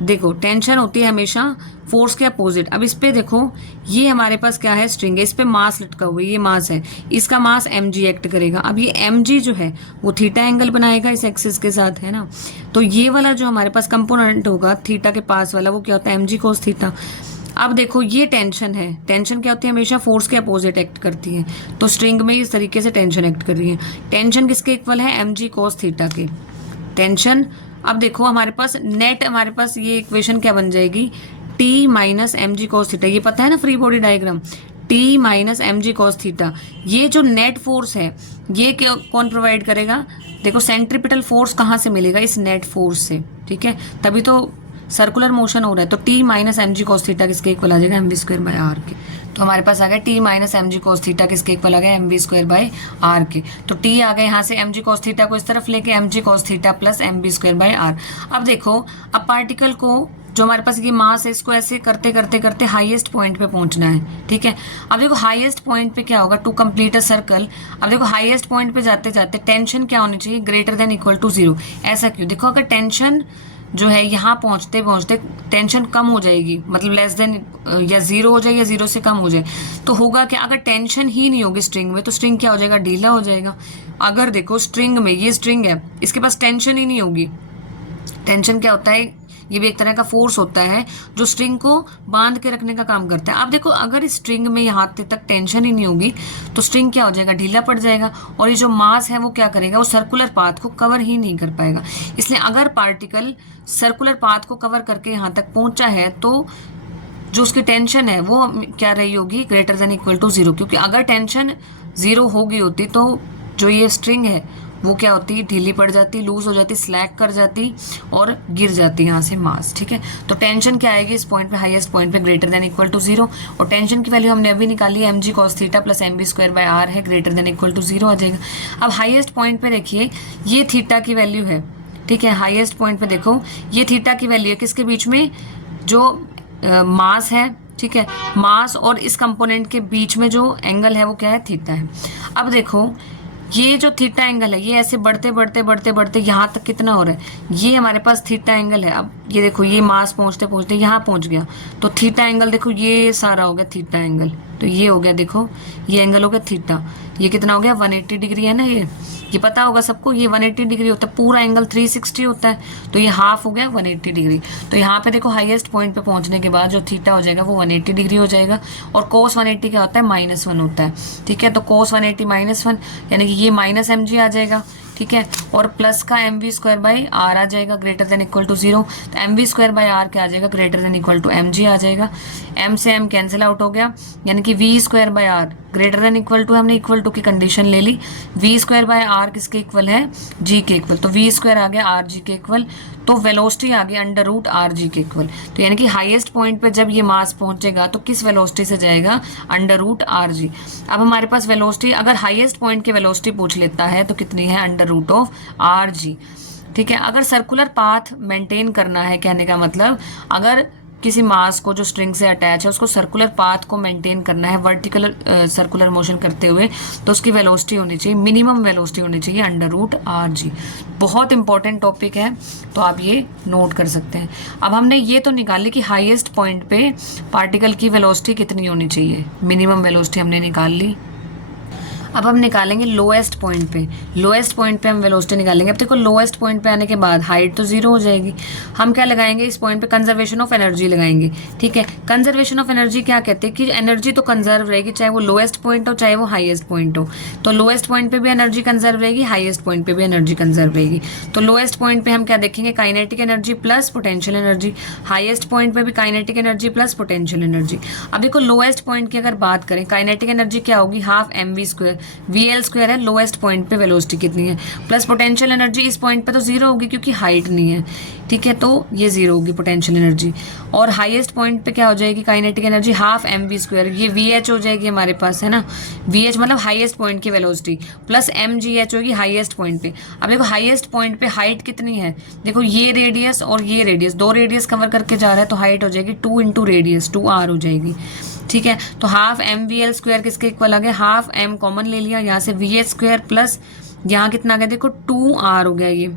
देखो टेंशन होती है हमेशा फोर्स के अपोजिट। अब इस पे देखो ये हमारे पास क्या है? स्ट्रिंग है, इस पे मास लटका हुआ है, ये मास है, इसका मास mg एक्ट करेगा। अब ये mg जो है वो थीटा एंगल बनाएगा इस एक्सिस के साथ, है ना। तो ये वाला जो हमारे पास कंपोनेंट होगा थीटा के पास वाला, वो क्या होता है? mg cos theta. अब देखो ये टेंशन है, टेंशन क्या होती है? हमेशा फोर्स के अपोजिट एक्ट करती है, तो स्ट्रिंग में इस तरीके से टेंशन एक्ट कर रही है। टेंशन किसके इक्वल है? mg cos थीटा के। टेंशन, अब देखो हमारे पास नेट, हमारे पास ये इक्वेशन क्या बन जाएगी? T minus mg cos theta, ये पता है ना free body diagram, T minus mg cos theta. ये जो नेट फोर्स है ये कौन प्रोवाइड करेगा? देखो सेंट्रीपिटल फोर्स कहाँ से मिलेगा? इस नेट फोर्स से, ठीक है, तभी तो सर्कुलर मोशन हो रहा है। तो T minus mg cos theta किसके इक्वल आ जाएगा? mv²/r के। तो हमारे पास आ गया T minus mg cos theta किसके इक्वल आ गया? mv²/r के। तो T आ गया, यहाँ से mg cos थीटा को इस तरफ लेके mg cos theta plus mv²/r। अब देखो, अब पार्टिकल को जो हमारे पास ये मास है इसको ऐसे करते करते करते हाईएस्ट पॉइंट पे पहुंचना है, ठीक है। अब देखो हाईएस्ट पॉइंट पे क्या होगा? To complete a circle. अब देखो हाईएस्ट पॉइंट पे जाते जाते टेंशन क्या होनी चाहिए? Greater than equal to 0। ऐसा क्यों? देखो अगर टेंशन जो है यहाँ पहुँचते पहुँचते टेंशन कम हो जाएगी, मतलब लेस देन या 0 हो जाए या 0 से कम हो जाए, तो होगा क्या? अगर टेंशन ही नहीं होगी स्ट्रिंग में तो स्ट्रिंग क्या हो जाएगा? ढीला हो जाएगा। अगर देखो स्ट्रिंग में, ये स्ट्रिंग है, इसके पास टेंशन ही नहीं होगी। टेंशन क्या होता है? ये भी एक तरह का फोर्स होता है जो स्ट्रिंग को बांध के रखने का काम करता है। अब देखो अगर इस स्ट्रिंग में यहाँ तक टेंशन ही नहीं होगी तो स्ट्रिंग क्या हो जाएगा? ढीला पड़ जाएगा, और ये जो मास है वो क्या करेगा? वो सर्कुलर पाथ को कवर ही नहीं कर पाएगा। इसलिए अगर पार्टिकल सर्कुलर पाथ को कवर करके यहाँ तक पहुंचा है तो जो उसकी टेंशन है वो क्या रही होगी? ग्रेटर देन इक्वल टू 0, क्योंकि अगर टेंशन 0 हो गई होती तो जो ये स्ट्रिंग है वो क्या होती? ढीली पड़ जाती, लूज हो जाती, स्लैक कर जाती और गिर जाती यहाँ से मास, ठीक है। तो टेंशन क्या आएगी इस पॉइंट पे? हाईएस्ट पॉइंट पे ग्रेटर देन इक्वल टू 0, और टेंशन की वैल्यू हमने अभी निकाली है, mg cos theta plus mv²/r है, ग्रेटर देन इक्वल टू 0 आ जाएगा। अब हाईएस्ट पॉइंट पे देखिए ये थीटा की वैल्यू है, ठीक है। हाईएस्ट पॉइंट पे देखो ये थीटा की वैल्यू है किसके बीच में? जो मास है, ठीक है, मास और इस कंपोनेंट के बीच में जो एंगल है वो क्या है, थीटा है। अब देखो ये जो थीटा एंगल है ये ऐसे बढ़ते बढ़ते बढ़ते बढ़ते यहाँ तक कितना हो रहा है, ये हमारे पास थीटा एंगल है। अब ये देखो ये मास पहुँचते पहुँचते यहाँ पहुँच गया, तो थीटा एंगल देखो ये सारा हो गया थीटा एंगल, तो ये हो गया, देखो ये एंगल हो गया थीटा, ये कितना हो गया 180 डिग्री है ना, ये पता होगा सबको, ये 180 डिग्री होता है, पूरा एंगल 360 होता है, तो ये हाफ हो गया 180 डिग्री। तो यहाँ पे देखो हाईएस्ट पॉइंट पे पहुंचने के बाद जो थीटा हो जाएगा वो 180 डिग्री हो जाएगा, और कोस 180 क्या होता है, -1 होता है, ठीक है। तो कोस 180 -1 यानी कि ये -mg आ जाएगा, ठीक है, और प्लस का mv² आर आ जाएगा ग्रेटर देन इक्वल टू 0, तो mv² आर क्या आ जाएगा, greater than equal to mg आ जाएगा। m से m कैंसिल आउट हो गया, यानी कि v² R greater than equal to, हमने इक्वल टू की कंडीशन ले ली, v² आर किसके इक्वल है, g के इक्वल, तो v² आ गया rg के इक्वल, तो वेलोसिटी आ गई √rg के इक्वल। तो यानी कि हाईएस्ट पॉइंट पे जब ये मास पहुंचेगा तो किस वेलोसिटी से जाएगा, √rg। अब हमारे पास वेलोसिटी, अगर हाईएस्ट पॉइंट की वेलोसिटी पूछ लेता है तो कितनी है, √rg, ठीक है। अगर सर्कुलर पाथ मेंटेन करना है, कहने का मतलब अगर किसी मास को जो स्ट्रिंग से अटैच है उसको सर्कुलर पाथ को मेंटेन करना है वर्टिकल सर्कुलर मोशन करते हुए, तो उसकी वेलोसिटी होनी चाहिए, मिनिमम वेलोसिटी होनी चाहिए √rg। बहुत इंपॉर्टेंट टॉपिक है, तो आप ये नोट कर सकते हैं। अब हमने ये तो निकाली कि हाईएस्ट पॉइंट पे पार्टिकल की वेलोसिटी कितनी होनी चाहिए, मिनिमम वेलोसिटी हमने निकाल ली। अब हम निकालेंगे लोएस्ट पॉइंट पे, लोएस्ट पॉइंट पे हम वेलोसिटी निकालेंगे। अब देखो लोएस्ट पॉइंट पे आने के बाद हाइट तो 0 हो जाएगी, हम क्या लगाएंगे इस पॉइंट पे, कंजर्वेशन ऑफ एनर्जी लगाएंगे, ठीक है। कंजर्वेशन ऑफ एनर्जी क्या कहते हैं कि एनर्जी तो कंजर्व रहेगी, चाहे वो लोएस्ट पॉइंट हो चाहे वो हाईएस्ट पॉइंट हो। तो लोएस्ट पॉइंट पे भी एनर्जी कंजर्व रहेगी, हाईएस्ट पॉइंट पे भी एनर्जी कंजर्व रहेगी। तो लोएस्ट पॉइंट पे हम क्या देखेंगे, kinetic energy plus potential energy, highest point पे भी kinetic energy plus potential energy. अब देखो लोएस्ट पॉइंट की अगर बात करें, काइनेटिक एनर्जी क्या होगी, हाफ mv², vl² है, लोएस्ट पॉइंट पे वेलोसिटी कितनी है, प्लस पोटेंशियल एनर्जी इस पॉइंट पे तो 0 होगी क्योंकि हाइट नहीं है, ठीक है, तो ये 0 होगी पोटेंशियल एनर्जी। और हाईएस्ट पॉइंट पे क्या हो जाएगी काइनेटिक एनर्जी, हाफ mv², ये vh हो जाएगी हमारे पास, है ना, vh मतलब हाईएस्ट पॉइंट की वेलोसिटी, प्लस mgh होगी हाईएस्ट पॉइंट पे। अब देखो हाईएस्ट पॉइंट पे हाइट कितनी है, देखो ये रेडियस और ये रेडियस, 2 रेडियस कवर करके जा रहा है, तो हाइट हो जाएगी 2 इंटू रेडियस, 2r हो जाएगी, ठीक है। तो हाफ mvl² किसके इक्वल आ गया, हाफ m कॉमन ले लिया, यहाँ से vh² प्लस यहाँ कितना आ गया, देखो 2r हो गया, ये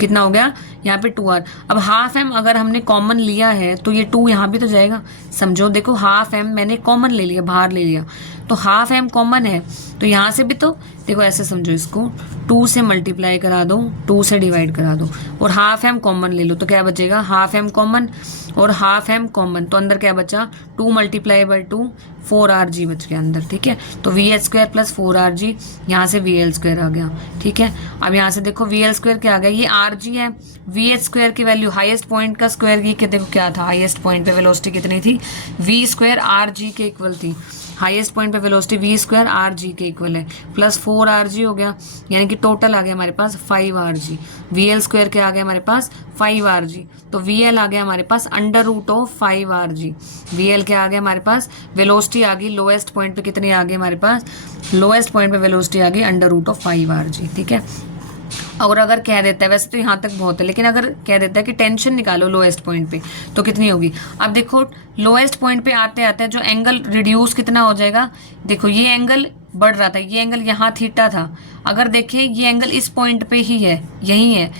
कितना हो गया यहाँ पे 2r। अब हाफ m अगर हमने कॉमन लिया है तो ये 2 यहाँ भी तो जाएगा, समझो, देखो हाफ m मैंने कॉमन ले लिया, बाहर ले लिया, तो हाफ m कॉमन है, तो यहाँ से भी तो देखो ऐसे समझो, इसको 2 से मल्टीप्लाई करा दो, 2 से डिवाइड करा दो, और हाफ m कॉमन ले लो, तो क्या बचेगा, हाफ m कॉमन और हाफ m कॉमन, तो अंदर क्या बचा, 2 × 2 4rg बच गया अंदर, ठीक है। तो vh² प्लस 4rg, यहाँ से vl² आ गया, ठीक है। अब यहाँ से देखो vl² क्या आ गया, ये rg है, vh² की वैल्यू हाईएस्ट पॉइंट का स्क्वायर, ये देखो क्या था, हाईएस्ट पॉइंट पे वेलोसिटी कितनी थी, v² rg के इक्वल थी, हाईएस्ट पॉइंट पे वेलोसिटी v² rg के इक्वल है, प्लस 4rg हो गया, यानी कि टोटल आ गया हमारे पास 5rg, vl² क्या आ गया हमारे पास 5rg, तो vl आ गया हमारे पास √5rg, vl क्या आ गया हमारे पास, वेलोसिटी आ गई लोएस्ट पॉइंट पे कितनी आ गई हमारे पास, लोएस्ट पॉइंट पे वेलोसिटी आ गई √5rg, ठीक है। और अगर कह देता है, वैसे तो यहाँ तक बहुत है, लेकिन अगर कह देता है कि टेंशन निकालो लोएस्ट पॉइंट पे, तो कितनी होगी। अब देखो लोएस्ट पॉइंट पे आते आते जो एंगल रिड्यूस कितना हो जाएगा, देखो ये एंगल बढ़ रहा था, ये एंगल यहाँ थीटा था, अगर देखें ये एंगल इस पॉइंट पे ही है, यही है।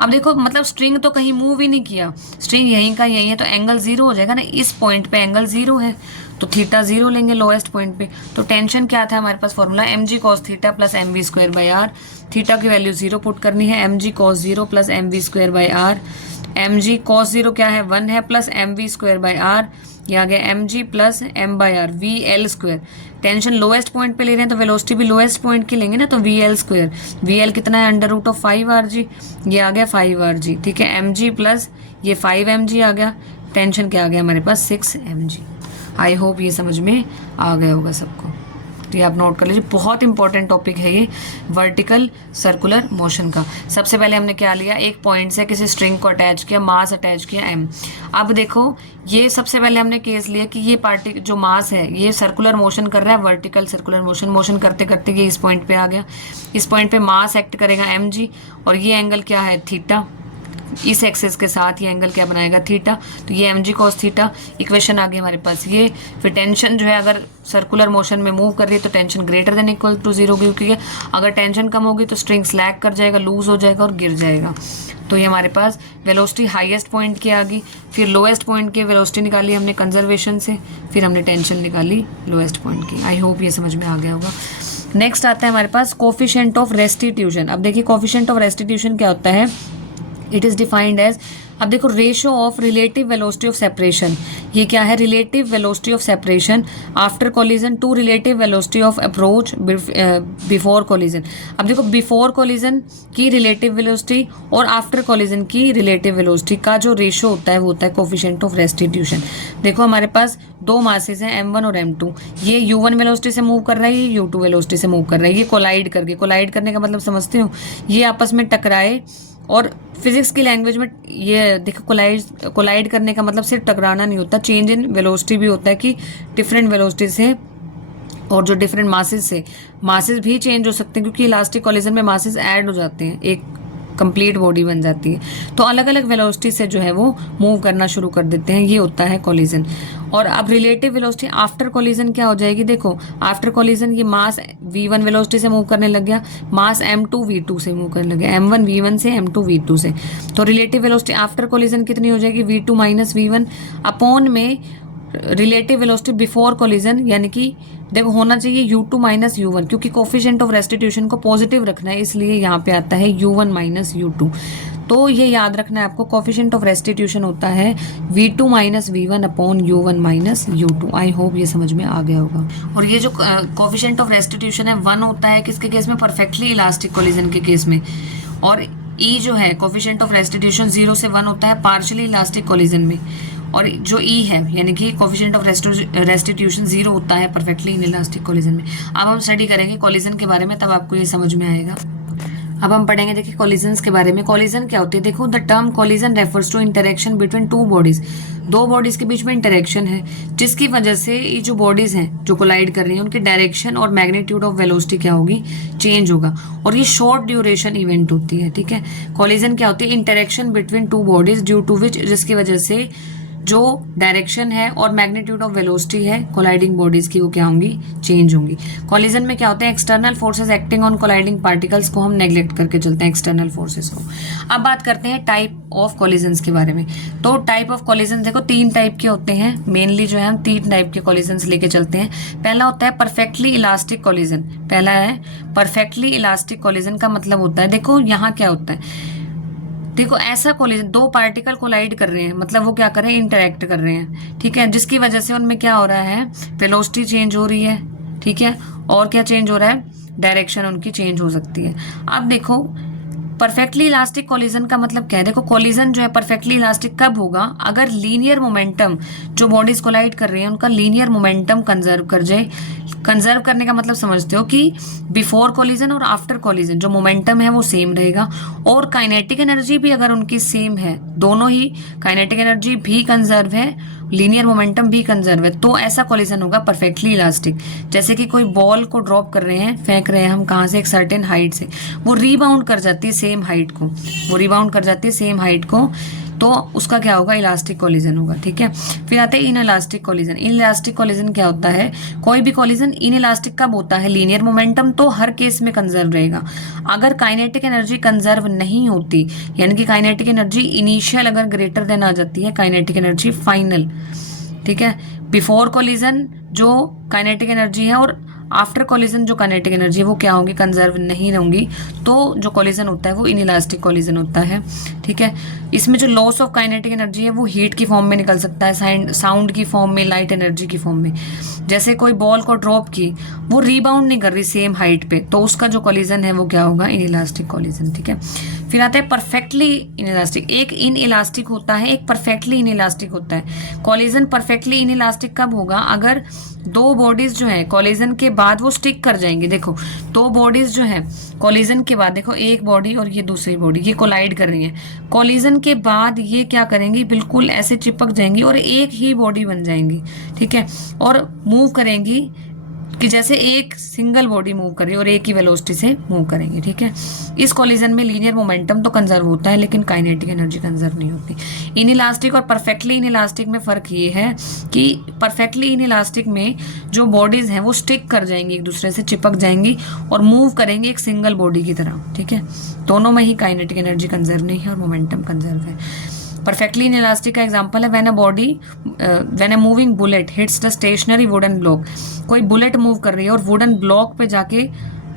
अब देखो मतलब स्ट्रिंग तो कहीं मूव ही नहीं किया, स्ट्रिंग यहीं का यही है, तो एंगल 0 हो जाएगा ना, इस पॉइंट पे एंगल 0 है, तो थीटा 0 लेंगे लोएस्ट पॉइंट पे। तो टेंशन क्या था हमारे पास, formula mg cos theta plus mv² r, theta की वैल्यू 0 पुट करनी है, mg cos 0 plus mv² r, mg cos 0 क्या है 1 है, प्लस mv² r, ये आ गया mg plus m/r vl²। Tension lowest point पे ले रहे हैं तो वेलोसिटी भी लोएस्ट पॉइंट की लेंगे ना, तो vl², vl कितना है √5rg, ये आ गया 5rg, ठीक है, mg प्लस ये 5mg आ गया, टेंशन क्या आ गया हमारे पास 6mg। आई होप ये समझ में आ गया होगा सबको, तो ये आप नोट कर लीजिए, बहुत इंपॉर्टेंट टॉपिक है ये वर्टिकल सर्कुलर मोशन का। सबसे पहले हमने क्या लिया, एक पॉइंट से किसी स्ट्रिंग को अटैच किया, मास अटैच किया m। अब देखो ये सबसे पहले हमने केस लिया कि ये पार्टी जो मास है ये सर्कुलर मोशन कर रहा है, वर्टिकल सर्कुलर मोशन करते करते ये इस पॉइंट पे आ गया, इस पॉइंट पे मास एक्ट करेगा mg, और ये एंगल क्या है थीटा, इस एक्सिस के साथ ये एंगल क्या बनाएगा, थीटा। तो ये mg cos थीटा इक्वेशन आ गई हमारे पास ये। फिर टेंशन जो है अगर सर्कुलर मोशन में मूव कर रही है तो tension greater than equal to 0 होगी, क्योंकि अगर टेंशन कम होगी तो स्ट्रिंग स्लैग कर जाएगा, लूज हो जाएगा और गिर जाएगा। तो ये हमारे पास वेलोसिटी हाईएस्ट पॉइंट की आ गई। फिर लोएस्ट पॉइंट की वेलोसिटी निकाली हमने कंजर्वेशन से, फिर हमने टेंशन निकाली लोएस्ट पॉइंट की। आई होप ये समझ में आ गया होगा। नेक्स्ट आता है हमारे पास कोफिशिएंट ऑफ रेस्टिट्यूशन। अब देखिए कोफिशिएंट ऑफ रेस्टिट्यूशन क्या होता है, इट इज़ डिफाइंड एज, अब देखो ratio of relative velocity of separation. ये क्या है, relative velocity of separation after collision to relative velocity of approach before collision. अब देखो बिफोर कोलिजन की रिलेटिव वेलोसिटी और आफ्टर कोलिजन की रिलेटिव वेलोसिटी का जो रेशियो होता है वो होता है कोफिशिएंट ऑफ रेस्टिट्यूशन। देखो हमारे पास दो मासेस हैं m1 और m2, ये u1 वेलोसिटी से मूव कर रहा है, ये u2 वेलोसिटी से मूव कर रहा है। ये कोलाइड करने का मतलब समझते हो, ये आपस में टकराए। और फिजिक्स की लैंग्वेज में ये देखो कोलाइड करने का मतलब सिर्फ टकराना नहीं होता, चेंज इन वेलोसिटी भी होता है कि डिफरेंट वेलोसिटी से और जो डिफरेंट मासेस से मासेस भी चेंज हो सकते हैं, क्योंकि इलास्टिक कोलिजन में मासेस ऐड हो जाते हैं, एक कंप्लीट बॉडी बन जाती है। तो अलग अलग वेलोसिटी से जो है वो मूव करना शुरू कर देते हैं, ये होता है कोलिजन। और अब रिलेटिव वेलोसिटी आफ्टर कोलिजन क्या हो जाएगी, देखो आफ्टर कोलिजन ये मास v1 वेलोसिटी से मूव करने लग गया, मास m2 v2 से मूव करने लग गया, m1 v1 से m2 v2 से। तो रिलेटिव वेलोसिटी आफ्टर कोलिजन कितनी हो जाएगी, v2 माइनस v1 अपॉन में रिलेटिव वेलोसिटी बिफोर कोलिजन, यानी कि देखो होना चाहिए u2 माइनस u1, क्योंकि कोफिशिएंट ऑफ रेस्टिट्यूशन को पॉजिटिव रखना है, इसलिए यहाँ पे आता है u1 माइनस u2। तो ये याद रखना है आपको, कोफिशिएंट ऑफ रेस्टिट्यूशन होता है v2 minus v1 upon u1 minus u2। आई होप ये समझ में आ गया होगा। और ये जो कोफिशिएंट ऑफ रेस्टिट्यूशन है 1 होता है किसके केस में, परफेक्टली इलास्टिक कोलिजन के केस में। और e जो है कोफिशिएंट ऑफ रेस्टिट्यूशन 0 से 1 होता है पार्शियली इलास्टिक कोलिजन में। और जो ई है यानी कि कोफिशिएंट ऑफ रेस्टिट्यूशन 0 होता है परफेक्टली इनइलास्टिक कोलिजन में। अब हम स्टडी करेंगे कोलिजन के बारे में, तब आपको ये समझ में आएगा। अब हम पढ़ेंगे देखिए कोलिजन्स के बारे में। कोलिजन क्या होती है, देखो the term collision refers to interaction between two bodies, दो बॉडीज के बीच में इंटरेक्शन है, जिसकी वजह से ये जो बॉडीज हैं जो कोलाइड कर रही हैं उनकी डायरेक्शन और मैग्नीट्यूड ऑफ वेलोसिटी क्या होगी, चेंज होगा। और ये शॉर्ट ड्यूरेशन इवेंट होती है, ठीक है। कोलिजन क्या होती है, interaction between two bodies due to which, जिसकी वजह से जो डायरेक्शन है और मैग्नीट्यूड ऑफ वेलोसिटी है कोलाइडिंग बॉडीज की वो क्या होंगी, चेंज होंगी। कोलिजन में क्या होते हैं, external forces acting on colliding particles को हम नेग्लेक्ट करके चलते हैं, एक्सटर्नल फोर्सेस को। अब बात करते हैं टाइप ऑफ कोलिजन्स के बारे में। तो टाइप ऑफ कोलिजन देखो 3 टाइप के होते हैं, मेनली जो है हम 3 टाइप के कोलिजन्स लेके चलते हैं। पहला होता है परफेक्टली इलास्टिक कोलिजन। पहला है परफेक्टली इलास्टिक कोलिजन का मतलब होता है, देखो यहाँ क्या होता है, देखो ऐसा कोलिजन, दो पार्टिकल कोलाइड कर रहे हैं, मतलब वो क्या कर रहे हैं, इंटरेक्ट कर रहे हैं, ठीक है, जिसकी वजह से उनमें क्या हो रहा है, वेलोसिटी चेंज हो रही है, ठीक है, और क्या चेंज हो रहा है, डायरेक्शन उनकी चेंज हो सकती है। अब देखो परफेक्टली इलास्टिक कोलिजन का मतलब क्या है, देखो कोलिजन जो है परफेक्टली इलास्टिक कब होगा, अगर लीनियर मोमेंटम जो बॉडीज कोलाइड कर रही है उनका लीनियर मोमेंटम कंजर्व कर जाए। कंजर्व करने का मतलब समझते हो कि बिफोर कोलिजन और आफ्टर कोलिजन जो मोमेंटम है वो सेम रहेगा, और काइनेटिक एनर्जी भी अगर उनकी सेम है, दोनों ही काइनेटिक एनर्जी भी कंजर्व है, लीनियर मोमेंटम भी कंजर्व है, तो ऐसा कोलिजन होगा परफेक्टली इलास्टिक। जैसे कि कोई बॉल को ड्रॉप कर रहे हैं, फेंक रहे हैं हम कहाँ से, एक सर्टेन हाइट से, वो रीबाउंड कर जाती है सेम हाइट को, वो रीबाउंड कर जाती है सेम हाइट को, तो उसका क्या होगा, इलास्टिक कोलिजन होगा, ठीक है। फिर आते हैं इनइलास्टिक कोलिजन। इनइलास्टिक कोलिजन क्या होता है, कोई भी कोलिजन इनइलास्टिक कब होता है, लीनियर मोमेंटम तो हर केस में कंजर्व रहेगा, अगर काइनेटिक एनर्जी कंजर्व नहीं होती, यानी कि काइनेटिक एनर्जी इनिशियल अगर ग्रेटर देन आ जाती है, काइनेटिक एनर्जी फाइनल, ठीक है। बिफोर कोलिजन जो काइनेटिक एनर्जी है और आफ्टर कोलिजन जो काइनेटिक एनर्जी है वो क्या होंगी, कंजर्व नहीं होंगी, तो जो कोलिजन होता है वो इनइलास्टिक कोलिजन होता है, ठीक है। इसमें जो लॉस ऑफ काइनेटिक एनर्जी है वो हीट की फॉर्म में निकल सकता है, साउंड की फॉर्म में, लाइट एनर्जी की फॉर्म में। जैसे कोई बॉल को ड्रॉप की, वो रीबाउंड नहीं कर रही सेम हाइट पे, तो उसका जो कोलिजन है वो क्या होगा, इनइलास्टिक कोलिजन, ठीक है। फिर आता है परफेक्टली इनइलास्टिक। एक इनइलास्टिक होता है, एक परफेक्टली इनइलास्टिक होता है। कोलिजन परफेक्टली इनइलास्टिक कब होगा, अगर दो बॉडीज जो है कोलिजन के बाद वो स्टिक कर जाएंगे। देखो दो बॉडीज जो है कोलिजन के बाद, देखो एक बॉडी और ये दूसरी बॉडी, ये कोलाइड कर रही है, कोलिजन के बाद ये क्या करेंगी, बिल्कुल ऐसे चिपक जाएंगी और एक ही बॉडी बन जाएंगी, ठीक है, और मूव करेंगी कि जैसे एक सिंगल बॉडी मूव कर रही है और एक ही वेलोसिटी से मूव करेंगे, ठीक है। इस कोलिजन में लीनियर मोमेंटम तो कंजर्व होता है लेकिन काइनेटिक एनर्जी कंजर्व नहीं होती। इनइलास्टिक और परफेक्टली इनइलास्टिक में फ़र्क ये है कि परफेक्टली इनइलास्टिक में जो बॉडीज़ हैं वो स्टिक कर जाएंगी, एक दूसरे से चिपक जाएंगी और मूव करेंगे एक सिंगल बॉडी की तरह, ठीक है। दोनों में ही काइनेटिक एनर्जी कंजर्व नहीं है और मोमेंटम कंजर्व है। परफेक्टली इनइलास्टिक का एग्जांपल है when a moving bullet hits the stationary wooden block. कोई बुलेट मूव कर रही है और वुडन ब्लॉक पे जाके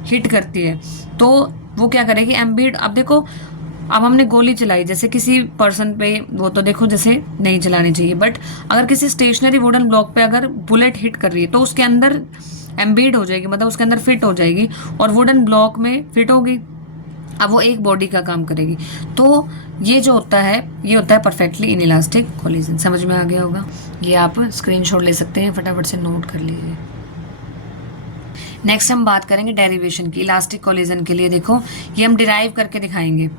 हिट करती है तो वो क्या करेगी, एम्बीड। अब देखो, अब हमने गोली चलाई जैसे किसी पर्सन पे, वो तो देखो जैसे नहीं चलानी चाहिए, बट अगर किसी स्टेशनरी वुडन ब्लॉक पे अगर बुलेट हिट कर रही है तो उसके अंदर एम्बीड हो जाएगी, मतलब उसके अंदर फिट हो जाएगी और वुडन ब्लॉक में फिट होगी। अब वो एक बॉडी का काम करेगी। तो ये जो होता है ये होता है परफेक्टली इनइलास्टिक कोलिजन। समझ में आ गया होगा। ये आप स्क्रीनशॉट ले सकते हैं, फटाफट से नोट कर लीजिए। नेक्स्ट हम बात करेंगे डेरिवेशन की इलास्टिक कोलिजन के लिए। देखो ये हम डिराइव करके दिखाएंगे,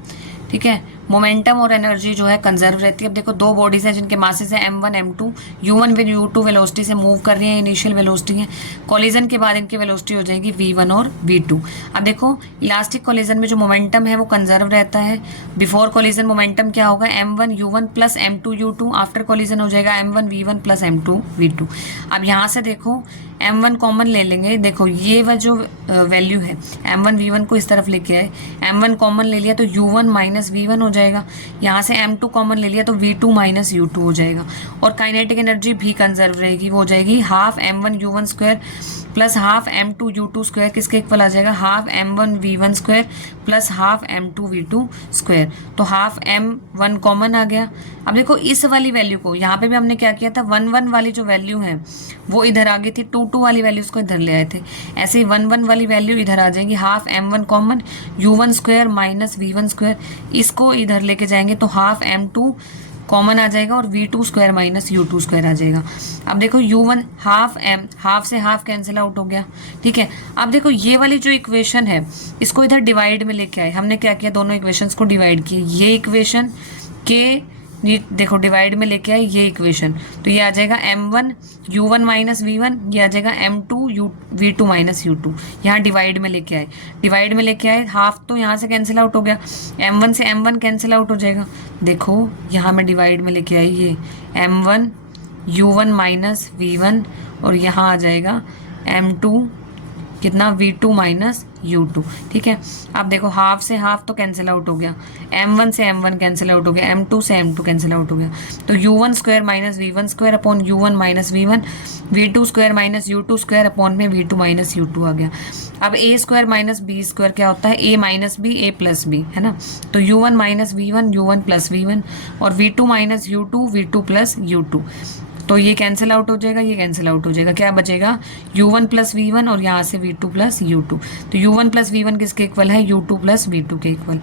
ठीक है। मोमेंटम और एनर्जी जो है कंजर्व रहती है। अब देखो दो बॉडीज हैं जिनके मासेस है m1 m2, u1 with u2 velocity से मूव कर रही है, इनिशियल वेलोसिटी है। कोलिजन के बाद इनकी वेलोसिटी हो जाएगी v1 और v2। अब देखो इलास्टिक कोलिजन में जो मोमेंटम है वो कंजर्व रहता है। बिफोर कोलिजन मोमेंटम क्या होगा, m1 u1 plus m2 u2। After collision हो जाएगा m1 v1 plus m2 v2। अब यहाँ से देखो m1 कॉमन ले लेंगे। देखो ये वह जो वैल्यू है m1 v1 को इस तरफ लेके आए, m1 कॉमन ले लिया तो u1 माइनस v1 हो जाएगा। यहाँ से m2 कॉमन ले लिया तो v2 माइनस u2 हो जाएगा। और काइनेटिक एनर्जी भी कंजर्व रहेगी, वो हो जाएगी half m1 u1 square plus half m2 u2 square. किसके इक्वल आ जाएगा, half m1 v1 square plus half m2 v2 square. तो हाफ m1 कॉमन आ गया। अब देखो इस वाली वैल्यू को, यहाँ पे भी हमने क्या किया था, 1 1 वाली जो वैल्यू है वो इधर आ गई थी, 2 2 वाली वैल्यूज को इधर ले आए थे। ऐसे ही 1 1 वाली वैल्यू इधर आ जाएंगी, half m1 common u1 square minus v1 square. इसको इधर लेके जाएंगे तो हाफ m2 कॉमन आ जाएगा और v2 square minus u2 square आ जाएगा। अब देखो u1 हाफ से हाफ कैंसिल आउट हो गया, ठीक है। अब देखो ये वाली जो इक्वेशन है इसको इधर डिवाइड में लेके आए। हमने क्या किया, दोनों इक्वेशंस को डिवाइड किए। ये इक्वेशन के देखो डिवाइड में लेके आए ये इक्वेशन, तो ये आ जाएगा m1 u1 माइनस v1, ये आ जाएगा m2 v2 माइनस u2। यहाँ डिवाइड में लेके आए, डिवाइड में लेके आए, हाफ तो यहाँ से कैंसिल आउट हो गया, m1 से m1 कैंसिल आउट हो जाएगा। देखो यहाँ मैं डिवाइड में लेके आई ये m1 u1 माइनस v1 और यहाँ आ जाएगा m2 कितना, v2 माइनस u2, ठीक है। अब देखो हाफ से हाफ तो कैंसिल आउट हो गया, m1 से m1 कैंसिल आउट हो गया, m2 से m2 कैंसिल आउट हो गया। तो u1 square minus v1 square upon u1 minus v1, v2 square minus u2 square upon में v2 माइनस u2 आ गया। अब a square minus b square क्या होता है, a minus b a plus b, है ना। तो u1 minus v1 u1 plus v1 और v2 minus u2 v2 plus u2। तो ये कैंसिल आउट हो जाएगा, ये कैंसिल आउट हो जाएगा, क्या बचेगा, u1 प्लस v1 और यहाँ से v2 प्लस u2। तो u1 प्लस v1 किसके इक्वल है, u2 प्लस v2 के इक्वल,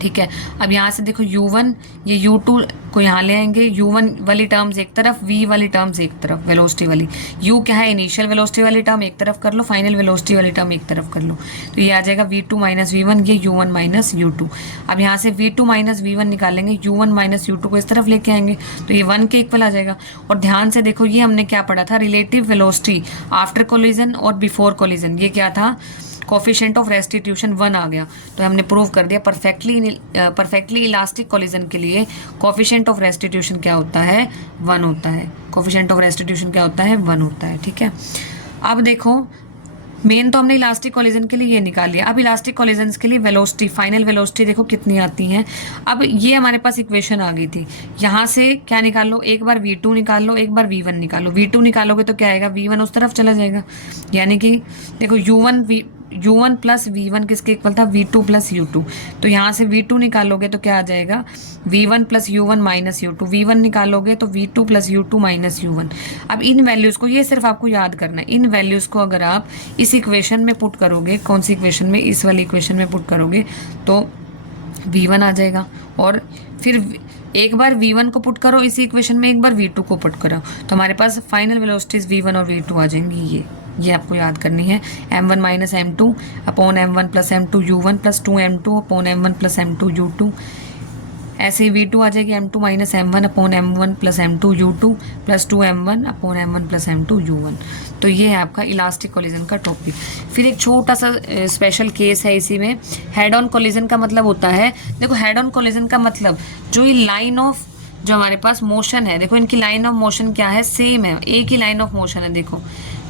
ठीक है। अब यहाँ से देखो u1, ये u2 को यहाँ ले आएंगे, u1 वाली टर्म्स एक तरफ, v वाली टर्म्स एक तरफ, वेलोसिटी वाली। u क्या है, इनिशियल वेलोसिटी वाली टर्म एक तरफ कर लो, फाइनल वेलोसिटी वाली टर्म एक तरफ कर लो। तो ये आ जाएगा v2 माइनस v1, ये u1 माइनस u2। अब यहाँ से v2 माइनस v1 निकालेंगे, u1 माइनस u2 को इस तरफ लेके आएंगे तो ये 1 के इक्वल आ जाएगा। और ध्यान से देखो ये हमने क्या पढ़ा था, रिलेटिव वेलोसिटी आफ्टर कोलिजन और बिफोर कोलिजन, ये क्या था, कोफिशिएंट ऑफ रेस्टिट्यूशन 1 आ गया। तो हमने प्रूव कर दिया परफेक्टली इलास्टिक कोलिजन के लिए कोफिशिएंट ऑफ रेस्टिट्यूशन क्या होता है, 1 होता है। कोफिशिएंट ऑफ रेस्टिट्यूशन क्या होता है, 1 होता है, ठीक है। अब देखो मेन तो हमने इलास्टिक कोलिजन के लिए ये निकाल लिया। अब इलास्टिक कोलिजन्स के लिए वेलोसिटी, फाइनल वेलोसिटी देखो कितनी आती हैं। अब ये हमारे पास इक्वेशन आ गई थी, यहाँ से क्या निकाल लो, एक बार v2 निकाल लो, एक बार v1 निकालो। v2 निकालोगे तो क्या आएगा, v1 उस तरफ चला जाएगा, यानी कि देखो u1 प्लस v1 किसके इक्वल था, v2 प्लस u2। तो यहाँ से v2 निकालोगे तो क्या आ जाएगा, v1 plus u1 minus u2। v1 निकालोगे तो v2 plus u2 minus u1। अब इन वैल्यूज़ को, ये सिर्फ आपको याद करना है, इन वैल्यूज़ को अगर आप इस इक्वेशन में पुट करोगे, कौन सी इक्वेशन में, इस वाली इक्वेशन में पुट करोगे तो v1 आ जाएगा। और फिर एक बार v1 को पुट करो इसी इक्वेशन में, एक बार v2 को पुट करो, तो हमारे पास फाइनल वेलोसिटीज v1 और v2 आ जाएंगी। ये आपको याद करनी है, m1 minus m2 upon m1 plus m2 u1 plus 2m2 upon m1 plus m2 u2 ऐसे ही V2 आ जाएगी M2 minus M1 upon M1 plus M2 U2 plus 2M1 upon M1 plus M2 U1। तो ये है आपका elastic collision का topic. फिर एक छोटा सा स्पेशल केस है इसी में, हेड ऑन कोलिजन का मतलब होता है, देखो हेड ऑन कोलिजन का मतलब जो ये लाइन ऑफ जो हमारे पास मोशन है, देखो इनकी लाइन ऑफ मोशन क्या है, सेम है, एक ही लाइन ऑफ मोशन है। देखो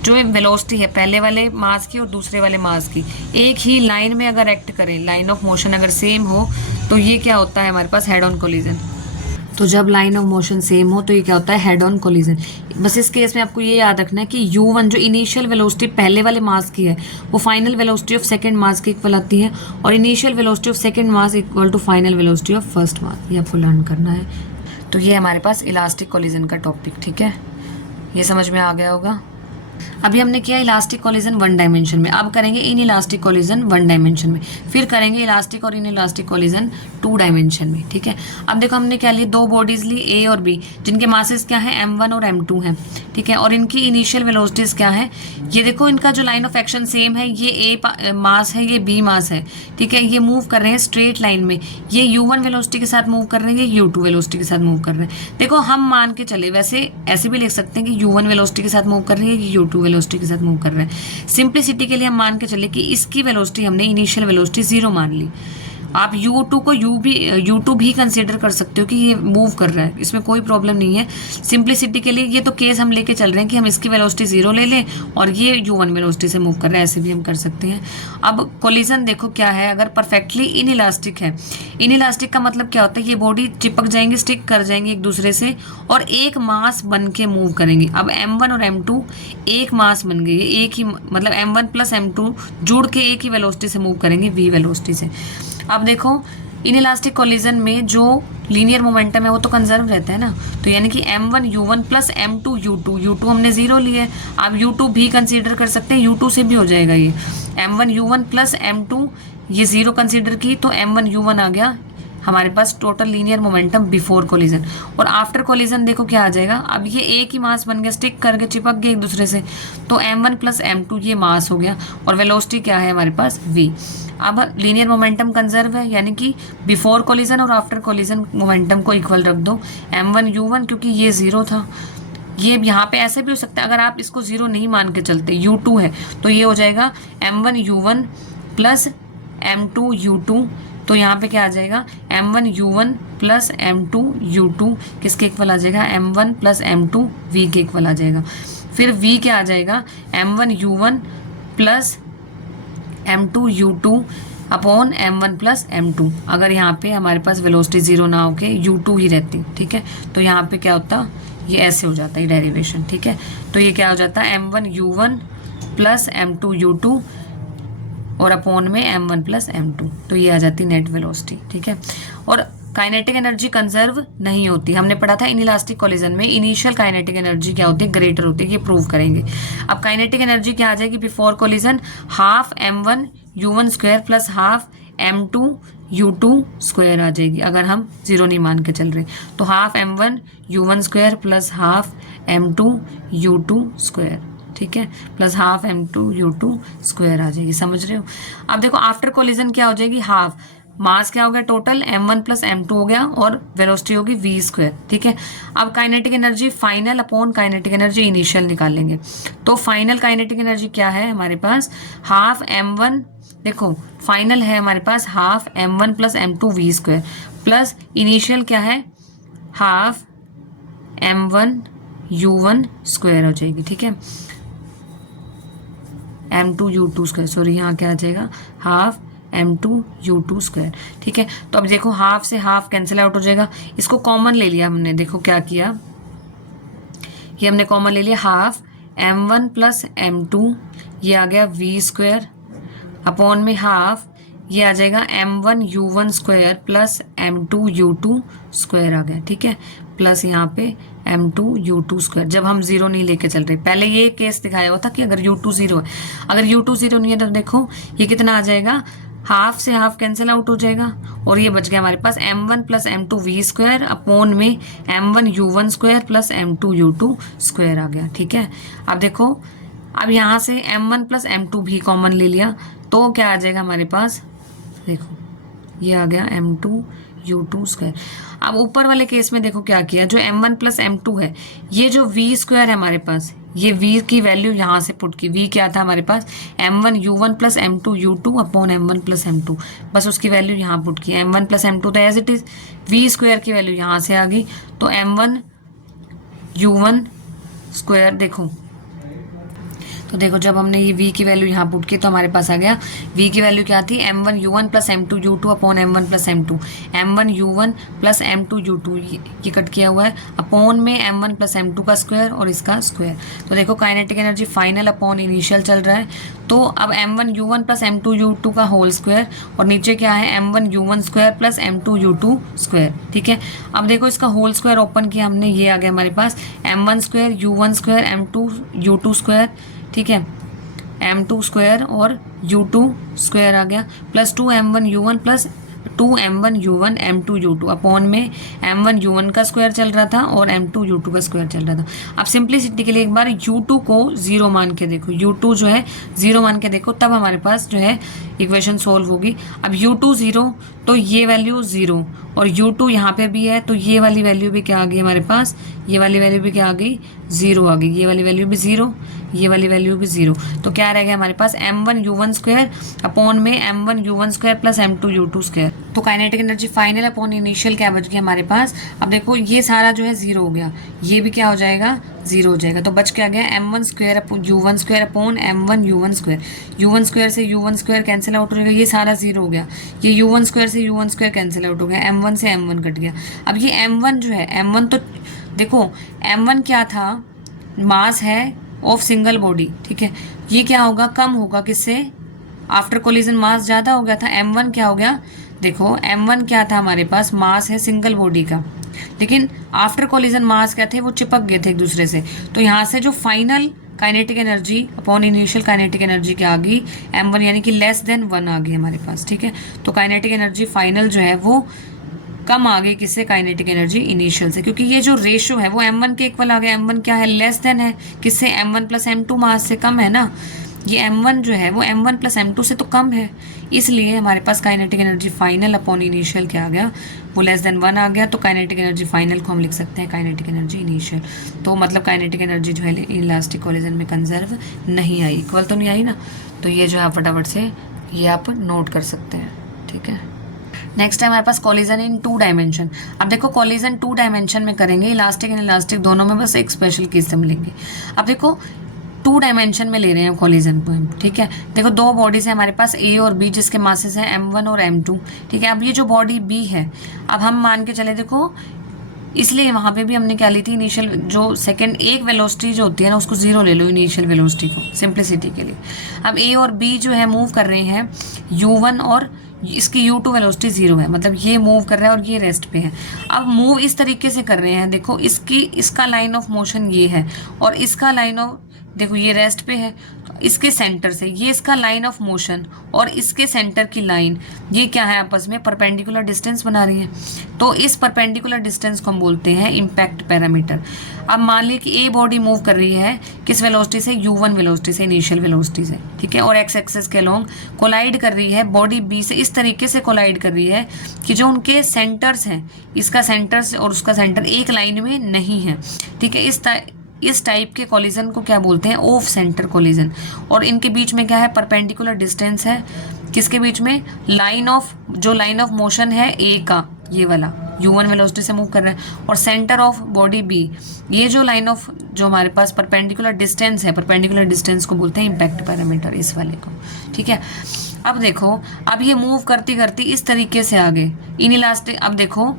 जो वेलोसिटी है पहले वाले मास की और दूसरे वाले मास की एक ही लाइन में अगर एक्ट करें, लाइन ऑफ मोशन अगर सेम हो, तो ये क्या होता है हमारे पास हेड ऑन कोलिजन। तो जब लाइन ऑफ मोशन सेम हो तो ये क्या होता है, हेड ऑन कोलिजन। बस इस केस में आपको ये याद रखना है कि U1 जो इनिशियल वेलोसिटी पहले वाले मास की है वो final velocity of second mass के इक्वल आती है, और initial velocity of second mass equal to final velocity of first mass. ये आपको लर्न करना है। तो ये हमारे पास इलास्टिक कोलिजन का टॉपिक, ठीक है, ये समझ में आ गया होगा। अभी हमने किया इलास्टिक कोलिजन वन डायमेंशन में, अब करेंगे inelastic collision one dimension में, फिर करेंगे इलास्टिक और inelastic collision two dimension में, ठीक है। अब देखो हमने क्या लिया, दो बॉडीज ली A और B, जिनके मासेस क्या है M1 और M2 हैं, ठीक है, और इनकी इनिशियल वेलोसिटीज क्या है, ये देखो इनका जो लाइन ऑफ एक्शन सेम है, ये A मास है, ये B मास है, ठीक है, ये मूव कर रहे हैं स्ट्रेट लाइन में, ये U1 वेलोसिटी के साथ मूव कर रहे हैं, ये U2 वेलोसिटी के साथ मूव कर रहे हैं। देखो हम मान के चले, वैसे ऐसे भी लिख सकते हैं कि U1 वेलोसिटी के साथ मूव कर रही है, कि U2 वेलोसिटी के साथ मूव कर रहे हैं। सिंप्लिसिटी के लिए हम मान के चले कि इसकी वेलोसिटी हमने इनिशियल वेलोसिटी 0 मान ली। आप U2 को U2 भी कंसीडर कर सकते हो कि ये मूव कर रहा है, इसमें कोई प्रॉब्लम नहीं है। सिंप्लिसिटी के लिए ये तो केस हम लेके चल रहे हैं कि हम इसकी वेलोसिटी 0 ले लें और ये U1 वेलोसिटी से मूव कर रहा है, ऐसे भी हम कर सकते हैं। अब कोलिजन देखो क्या है, अगर परफेक्टली इनइलास्टिक है, इनइलास्टिक का मतलब क्या होता है, ये बॉडी चिपक जाएंगे, स्टिक कर जाएंगे एक दूसरे से और एक मास बन के मूव करेंगे। अब M1 और M2 एक मास बन गए, एक ही मतलब M1 प्लस M2 जुड़ के एक ही वेलोसिटी से मूव करेंगे, V वेलोसिटी से। अब देखो इनइलास्टिक कोलिजन में जो लीनियर मोमेंटम है वो तो कंजर्व रहता है ना, तो यानी कि M1 U1 plus M2 U2 हमने 0 लिया है, आप U2 भी कंसीडर कर सकते हैं, U2 से भी हो जाएगा ये। M1 U1 प्लस M2 ये 0 कंसीडर की तो M1 U1 आ गया हमारे पास total linear momentum before collision. और आफ्टर कोलिजन देखो क्या आ जाएगा, अब ये एक ही मास बन गया, स्टिक करके चिपक गए एक दूसरे से, तो M1 प्लस M2 ये मास हो गया और वेलोसिटी क्या है हमारे पास V। अब लीनियर मोमेंटम कंजर्व है, यानी कि बिफोर कोलिजन और आफ्टर कोलिजन मोमेंटम को इक्वल रख दो। M1 U1 क्योंकि ये 0 था, ये यहाँ पे ऐसे भी हो सकता है, अगर आप इसको 0 नहीं मान के चलते, U2 है तो ये हो जाएगा M1 U1 plus M2 U2, तो यहाँ पे क्या आ जाएगा M1 U1 plus M2 U2 किसके इक्वल आ जाएगा, M1 प्लस M2 V के इक्वल आ जाएगा। फिर V क्या आ जाएगा, M1 U1 plus M2 U2 upon M1 plus M2। अगर यहाँ पे हमारे पास वेलोसिटी 0 ना होके U2 ही रहती, ठीक है, तो यहाँ पे क्या होता, ये ऐसे हो जाता है डेरिवेशन, ठीक है। तो ये क्या हो जाता है M1 U1 plus M2 U2 और अपॉन में M1 प्लस M2, तो ये आ जाती नेट वेलोसिटी, ठीक है। और काइनेटिक एनर्जी कंजर्व नहीं होती, हमने पढ़ा था इनइलास्टिक कोलिजन में इनिशियल काइनेटिक एनर्जी क्या होती है, ग्रेटर होती है, ये प्रूव करेंगे। अब काइनेटिक एनर्जी क्या आ जाएगी before collision, half M1 U1 square plus half M2 U2 square आ जाएगी, अगर हम 0 नहीं मान के चल रहे, तो half M1 U1 square plus half M2 U2 square, ठीक है, plus half M2 U2 square आ जाएगी, समझ रहे हो। अब देखो आफ्टर कोलिजन क्या हो जाएगी, हाफ मास क्या हो गया टोटल M1 प्लस M2 हो गया और वेलोसिटी होगी V स्क्वायर, ठीक है। अब kinetic energy final upon kinetic energy initial निकालेंगे, तो फाइनल काइनेटिक एनर्जी क्या है हमारे पास, हाफ M1, देखो फाइनल है हमारे पास half M1 plus M2 V square plus initial क्या है, हाफ M1 U1 स्क्वायर हो जाएगी, ठीक है, M2 U2 स्क्वायर, सॉरी यहाँ क्या आ जाएगा, हाफ M2 U2 स्क्वायर, ठीक है। तो अब देखो हाफ से हाफ कैंसिल आउट हो जाएगा, इसको कॉमन ले लिया हमने, देखो क्या किया, ये हमने कॉमन ले लिया, हाफ M1 प्लस M2 ये आ गया V स्क्वायर अपॉन में हाफ ये आ जाएगा M1 U1 square plus M2 U2 square आ गया, ठीक है, प्लस यहाँ पे M2 U2 स्क्वायर। जब हम 0 नहीं लेके चल रहे, पहले ये केस दिखाया हुआ था कि अगर U2 0 है, अगर U2 0 नहीं है तो देखो ये कितना आ जाएगा, हाफ से हाफ कैंसिल आउट हो जाएगा और ये बच गया हमारे पास M1 plus M2 V square upon में M1 U1 square plus M2 U2 square आ गया, ठीक है। अब देखो अब यहाँ से M1 प्लस M2 भी कॉमन ले लिया, तो क्या आ जाएगा हमारे पास, देखो ये आ गया M2 u2 स्क्वायर। अब ऊपर वाले केस में देखो क्या किया, जो m1 प्लस m2 है, ये जो v स्क्वायर है हमारे पास, ये v की वैल्यू यहाँ से पुट की। v क्या था हमारे पास, m1 u1 plus m2 u2 upon m1 plus m2, बस उसकी वैल्यू यहाँ पुट की। m1 प्लस m2 तो as it is, v square की वैल्यू यहाँ से आ गई, तो m1 u1 स्क्वायर। देखो जब हमने ये v की वैल्यू यहाँ पुट की तो हमारे पास आ गया, v की वैल्यू क्या थी, m1 u1 plus m2 u2 upon m1 plus m2, m1 u1 plus m2 u2 ये कट किया हुआ है, अपॉन में m1 प्लस m2 का स्क्वायर और इसका स्क्वायर। तो देखो kinetic energy final upon initial चल रहा है, तो अब m1 u1 plus m2 u2 का होल स्क्वायर, और नीचे क्या है, m1 u1 square plus m2 u2 square. ठीक है, अब देखो इसका होल स्क्वायर ओपन किया हमने, ये आ गया हमारे पास m1 square u1 square m2 u2 square, ठीक है, m2 स्क्वायर और u2 स्क्वायर आ गया, plus 2m1 u1 plus 2m1 u1 m2 u2 upon में m1 u1 का स्क्वायर चल रहा था और m2 u2 का स्क्वायर चल रहा था। अब सिंप्लिसिटी के लिए एक बार u2 को 0 मान के देखो, u2 जो है 0 मान के देखो, तब हमारे पास जो है इक्वेशन सोल्व होगी। अब u2 0 तो ये वैल्यू 0, और u2 यहाँ पे भी है तो ये वाली वैल्यू भी क्या आ गई हमारे पास, ये वाली वैल्यू भी क्या आ गई, 0 आ गई, ये वाली वैल्यू भी 0, ये वाली वैल्यू भी 0। तो क्या रह गया हमारे पास, m1 u1 स्क्वायर अपॉन में m1 u1 square plus m2 u2 square. तो kinetic energy final upon initial क्या बच गया हमारे पास। अब देखो ये सारा जो है 0 हो गया, ये भी क्या हो जाएगा, 0 हो जाएगा, तो बच क्या गया, m1 square u1 square upon m1 u1 square. u1 square से u1 स्क्वायर कैंसिल आउट हो जाएगा, ये सारा 0 हो गया, ये u1 स्क्वायर से u1 स्क्वायर कैंसिल आउट हो गया, m1 से m1 कट गया। अब ये m1 जो है, m1 तो देखो m1 क्या था, मास है ऑफ सिंगल बॉडी, ठीक है, ये क्या होगा, कम होगा किससे, आफ्टर कोलिजन मास ज़्यादा हो गया था, m1 क्या हो गया, देखो m1 क्या था हमारे पास, मास है सिंगल बॉडी का, लेकिन आफ्टर कोलिजन मास क्या थे, वो चिपक गए थे एक दूसरे से। तो यहाँ से जो final kinetic energy upon initial kinetic energy क्या आ गई, m1 यानी कि लेस देन 1 आ गई हमारे पास। ठीक है, तो काइनेटिक एनर्जी फाइनल जो है वो कम आ गई किससे, काइनेटिक एनर्जी इनिशियल से, क्योंकि ये जो रेशो है वो m1 के इक्वल आ गया। m1 क्या है, लेस देन है किससे, m1 प्लस m2 मास से कम है ना, ये m1 जो है वो m1 प्लस m2 से तो कम है, इसलिए हमारे पास kinetic energy final upon initial क्या आ गया, वो लेस देन 1 आ गया। तो काइनेटिक एनर्जी फाइनल को हम लिख सकते हैं काइनेटिक एनर्जी इनिशियल। तो मतलब काइनेटिक एनर्जी जो है इलास्टिक कोलिजन में कंजर्व नहीं आई, इक्वल तो नहीं आई ना, तो ये जो है फटाफट से ये आप नोट कर सकते हैं। ठीक है, नेक्स्ट है हमारे पास कॉलिजन इन 2 डायमेंशन। अब देखो कॉलिजन 2 डायमेंशन में करेंगे, इलास्टिक एंड इलास्टिक दोनों में बस एक स्पेशल केस हम लेंगे। अब देखो 2 डायमेंशन में ले रहे हैं कॉलिजन को हम, ठीक है। देखो 2 बॉडीज है हमारे पास A और B, जिसके मासेस हैं m1 और m2, ठीक है। अब ये जो बॉडी B है, अब हम मान के चले, देखो इसलिए वहाँ पे भी हमने क्या ली थी, इनिशियल जो सेकंड एक वेलोसिटी जो होती है ना, उसको 0 ले लो इनिशियल वेलोसिटी को सिंप्लिसिटी के लिए। अब A और B जो है मूव कर रहे हैं u1 और इसकी u2 वेलोसिटी 0 है, मतलब ये मूव कर रहा है और ये रेस्ट पे है। अब मूव इस तरीके से कर रहे हैं, देखो इसका लाइन ऑफ मोशन ये है और इसका लाइन ऑफ, देखो ये रेस्ट पे है, तो इसके सेंटर से ये इसका लाइन ऑफ मोशन और इसके सेंटर की लाइन, ये क्या है, आपस में परपेंडिकुलर डिस्टेंस बना रही है। तो इस परपेंडिकुलर डिस्टेंस को हम बोलते हैं इम्पैक्ट पैरामीटर। अब मान लीजिए कि ए बॉडी मूव कर रही है किस वेलोसिटी से, u1 वेलोसिटी से, इनिशियल वेलोसिटी से, ठीक है, और एक्स एक्सिस के अलोंग कोलाइड कर रही है बॉडी बी से, इस तरीके से कोलाइड कर रही है कि जो उनके सेंटर्स हैं, इसका सेंटर और उसका सेंटर एक लाइन में नहीं है, ठीक है। इस टाइप के कॉलिजन को क्या बोलते हैं, ऑफ सेंटर कॉलिजन। और इनके बीच में क्या है, परपेंडिकुलर डिस्टेंस है, किसके बीच में, लाइन ऑफ, जो लाइन ऑफ मोशन है ए का, ये वाला u1 वेलोसिटी से मूव कर रहा है, और सेंटर ऑफ बॉडी बी, ये जो लाइन ऑफ, जो हमारे पास परपेंडिकुलर डिस्टेंस है, परपेंडिकुलर डिस्टेंस को बोलते हैं इम्पैक्ट पैरामीटर, इस वाले को, ठीक है। अब देखो, अब ये मूव करती करती इस तरीके से आगे इनइलास्टिक, अब देखो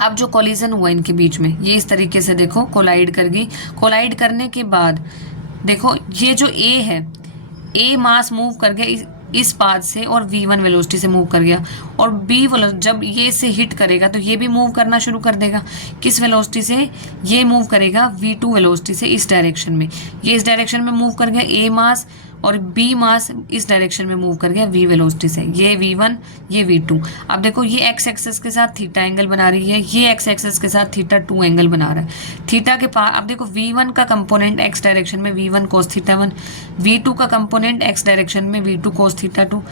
अब जो कोलिजन हुआ इनके बीच में, ये इस तरीके से देखो कोलाइड कर गई। कोलाइड करने के बाद देखो ये जो A है, A मास मूव कर गया इस पाथ से और v1 वेलोसिटी से मूव कर गया, और B जब ये इसे हिट करेगा तो ये भी मूव करना शुरू कर देगा, किस वेलोसिटी से, ये मूव करेगा v2 वेलोसिटी से, इस डायरेक्शन में, ये इस डायरेक्शन में मूव कर गया A मास, और b मास इस डायरेक्शन में मूव कर गया v वेलोसिटी से, ये v1 ये v2। अब देखो ये x एक्सिस के साथ थीटा एंगल बना रही है, ये x एक्सिस के साथ थीटा 2 एंगल बना रहा है। थीटा के पास अब देखो v1 का कंपोनेंट x डायरेक्शन में v1 cos थीटा 1, v2 का कंपोनेंट x डायरेक्शन में v2 cos theta 2,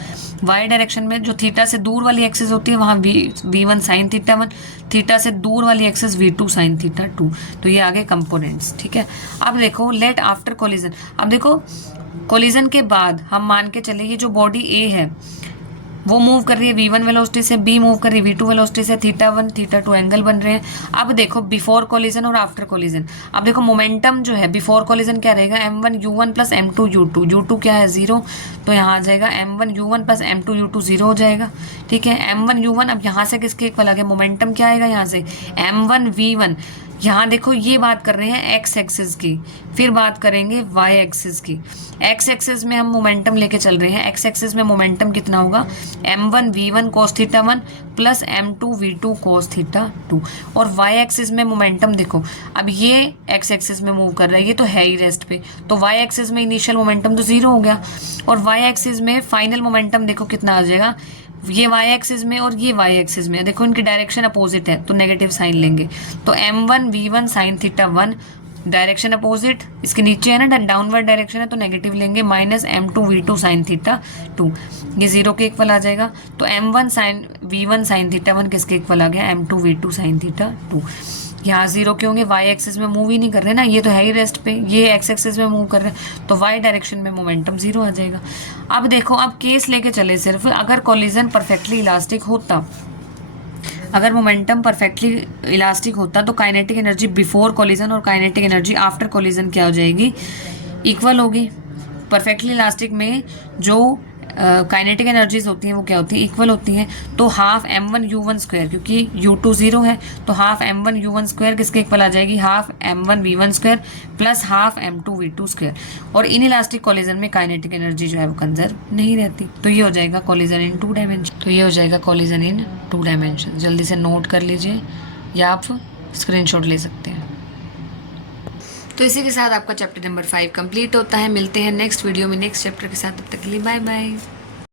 y direction में जो थीटा से दूर वाली एक्सिस होती है वहाँ v1 sin थीटा 1, थीटा से दूर वाली एक्सिस v2 sin थीटा 2। तो ये आगे कंपोनेंट्स, ठीक है। अब देखो लेट आफ्टर कोलिजन, अब देखो कोलिजन के बाद हम मान के चले ये जो बॉडी A है वो मूव कर रही है v1 वेलोसिटी से, b मूव कर रही है v2 वेलोसिटी से, थीटा 1 थीटा 2 एंगल बन रहे हैं। अब देखो बिफोर कोलिजन और आफ्टर कोलिजन, अब देखो मोमेंटम जो है बिफोर कोलिजन क्या रहेगा, m1 u1 plus m2 u2, u2 क्या है 0, तो यहाँ आ जाएगा m1 u1 plus m2 u2 0 हो जाएगा, ठीक है। m1 u1 अब यहाँ से किसके इक्वल आ गया, मोमेंटम क्या आएगा यहाँ से m1 v1। यहाँ देखो ये बात कर रहे हैं x एक्सिस की, फिर बात करेंगे y एक्सिस की। x एक्सिस में हम मोमेंटम लेके चल रहे हैं, x एक्सिस में मोमेंटम कितना होगा m1 v1 cos theta 1 plus m2 v2 cos theta 2। और y एक्सिस में मोमेंटम देखो अब ये x एक्सिस में मूव कर रहा है, ये तो है ही रेस्ट पे, तो y एक्सिस में इनिशियल मोमेंटम तो 0 हो गया, और y एक्सिस में फाइनल मोमेंटम देखो कितना आ जाएगा, ये y एक्सिस में और ये y एक्सिस में देखो इनकी डायरेक्शन अपोजिट है तो नेगेटिव साइन लेंगे, तो m1 v1 sin theta 1 direction opposite, इसके नीचे है ना डाउनवर्ड डायरेक्शन है तो नेगेटिव लेंगे, minus m2 v2 sin theta 2, ये 0 के इक्वल आ जाएगा। तो m1 sin v1 sin theta 1 किसके इक्वल आ गया, m2 v2 sin थीटा 2। यहाँ 0 क्यों होंगे, y एक्सिस में मूव ही नहीं कर रहे ना, ये तो है ही रेस्ट पे, ये x एक्सिस में मूव कर रहे हैं तो y डायरेक्शन में मोमेंटम 0 आ जाएगा। अब देखो अब केस लेके चले सिर्फ, अगर कोलिजन परफेक्टली इलास्टिक होता, अगर मोमेंटम परफेक्टली इलास्टिक होता तो काइनेटिक एनर्जी बिफोर कोलिजन और काइनेटिक एनर्जी आफ्टर कोलिजन क्या हो जाएगी, इक्वल होगी। परफेक्टली इलास्टिक में जो काइनेटिक एनर्जीज होती हैं वो क्या होती हैं, इक्वल होती हैं। तो हाफ m1 u1 स्क्वायर, क्योंकि u2 0 है तो हाफ m1 u1 स्क्वायर किसके इक्वल आ जाएगी, half m1 v1 square plus half m2 v2 square. और इन इलास्टिक कोलिजन में काइनेटिक एनर्जी जो है वो कंजर्व नहीं रहती, तो ये हो जाएगा कोलिजन इन 2 डायमेंशन। तो ये हो जाएगा कोलिजन इन 2 डायमेंशन, जल्दी से नोट कर लीजिए या आप स्क्रीनशॉट ले सकते हैं। तो इसी के साथ आपका चैप्टर नंबर 5 कंप्लीट होता है। मिलते हैं नेक्स्ट वीडियो में नेक्स्ट चैप्टर के साथ, तब तक के लिए बाय बाय।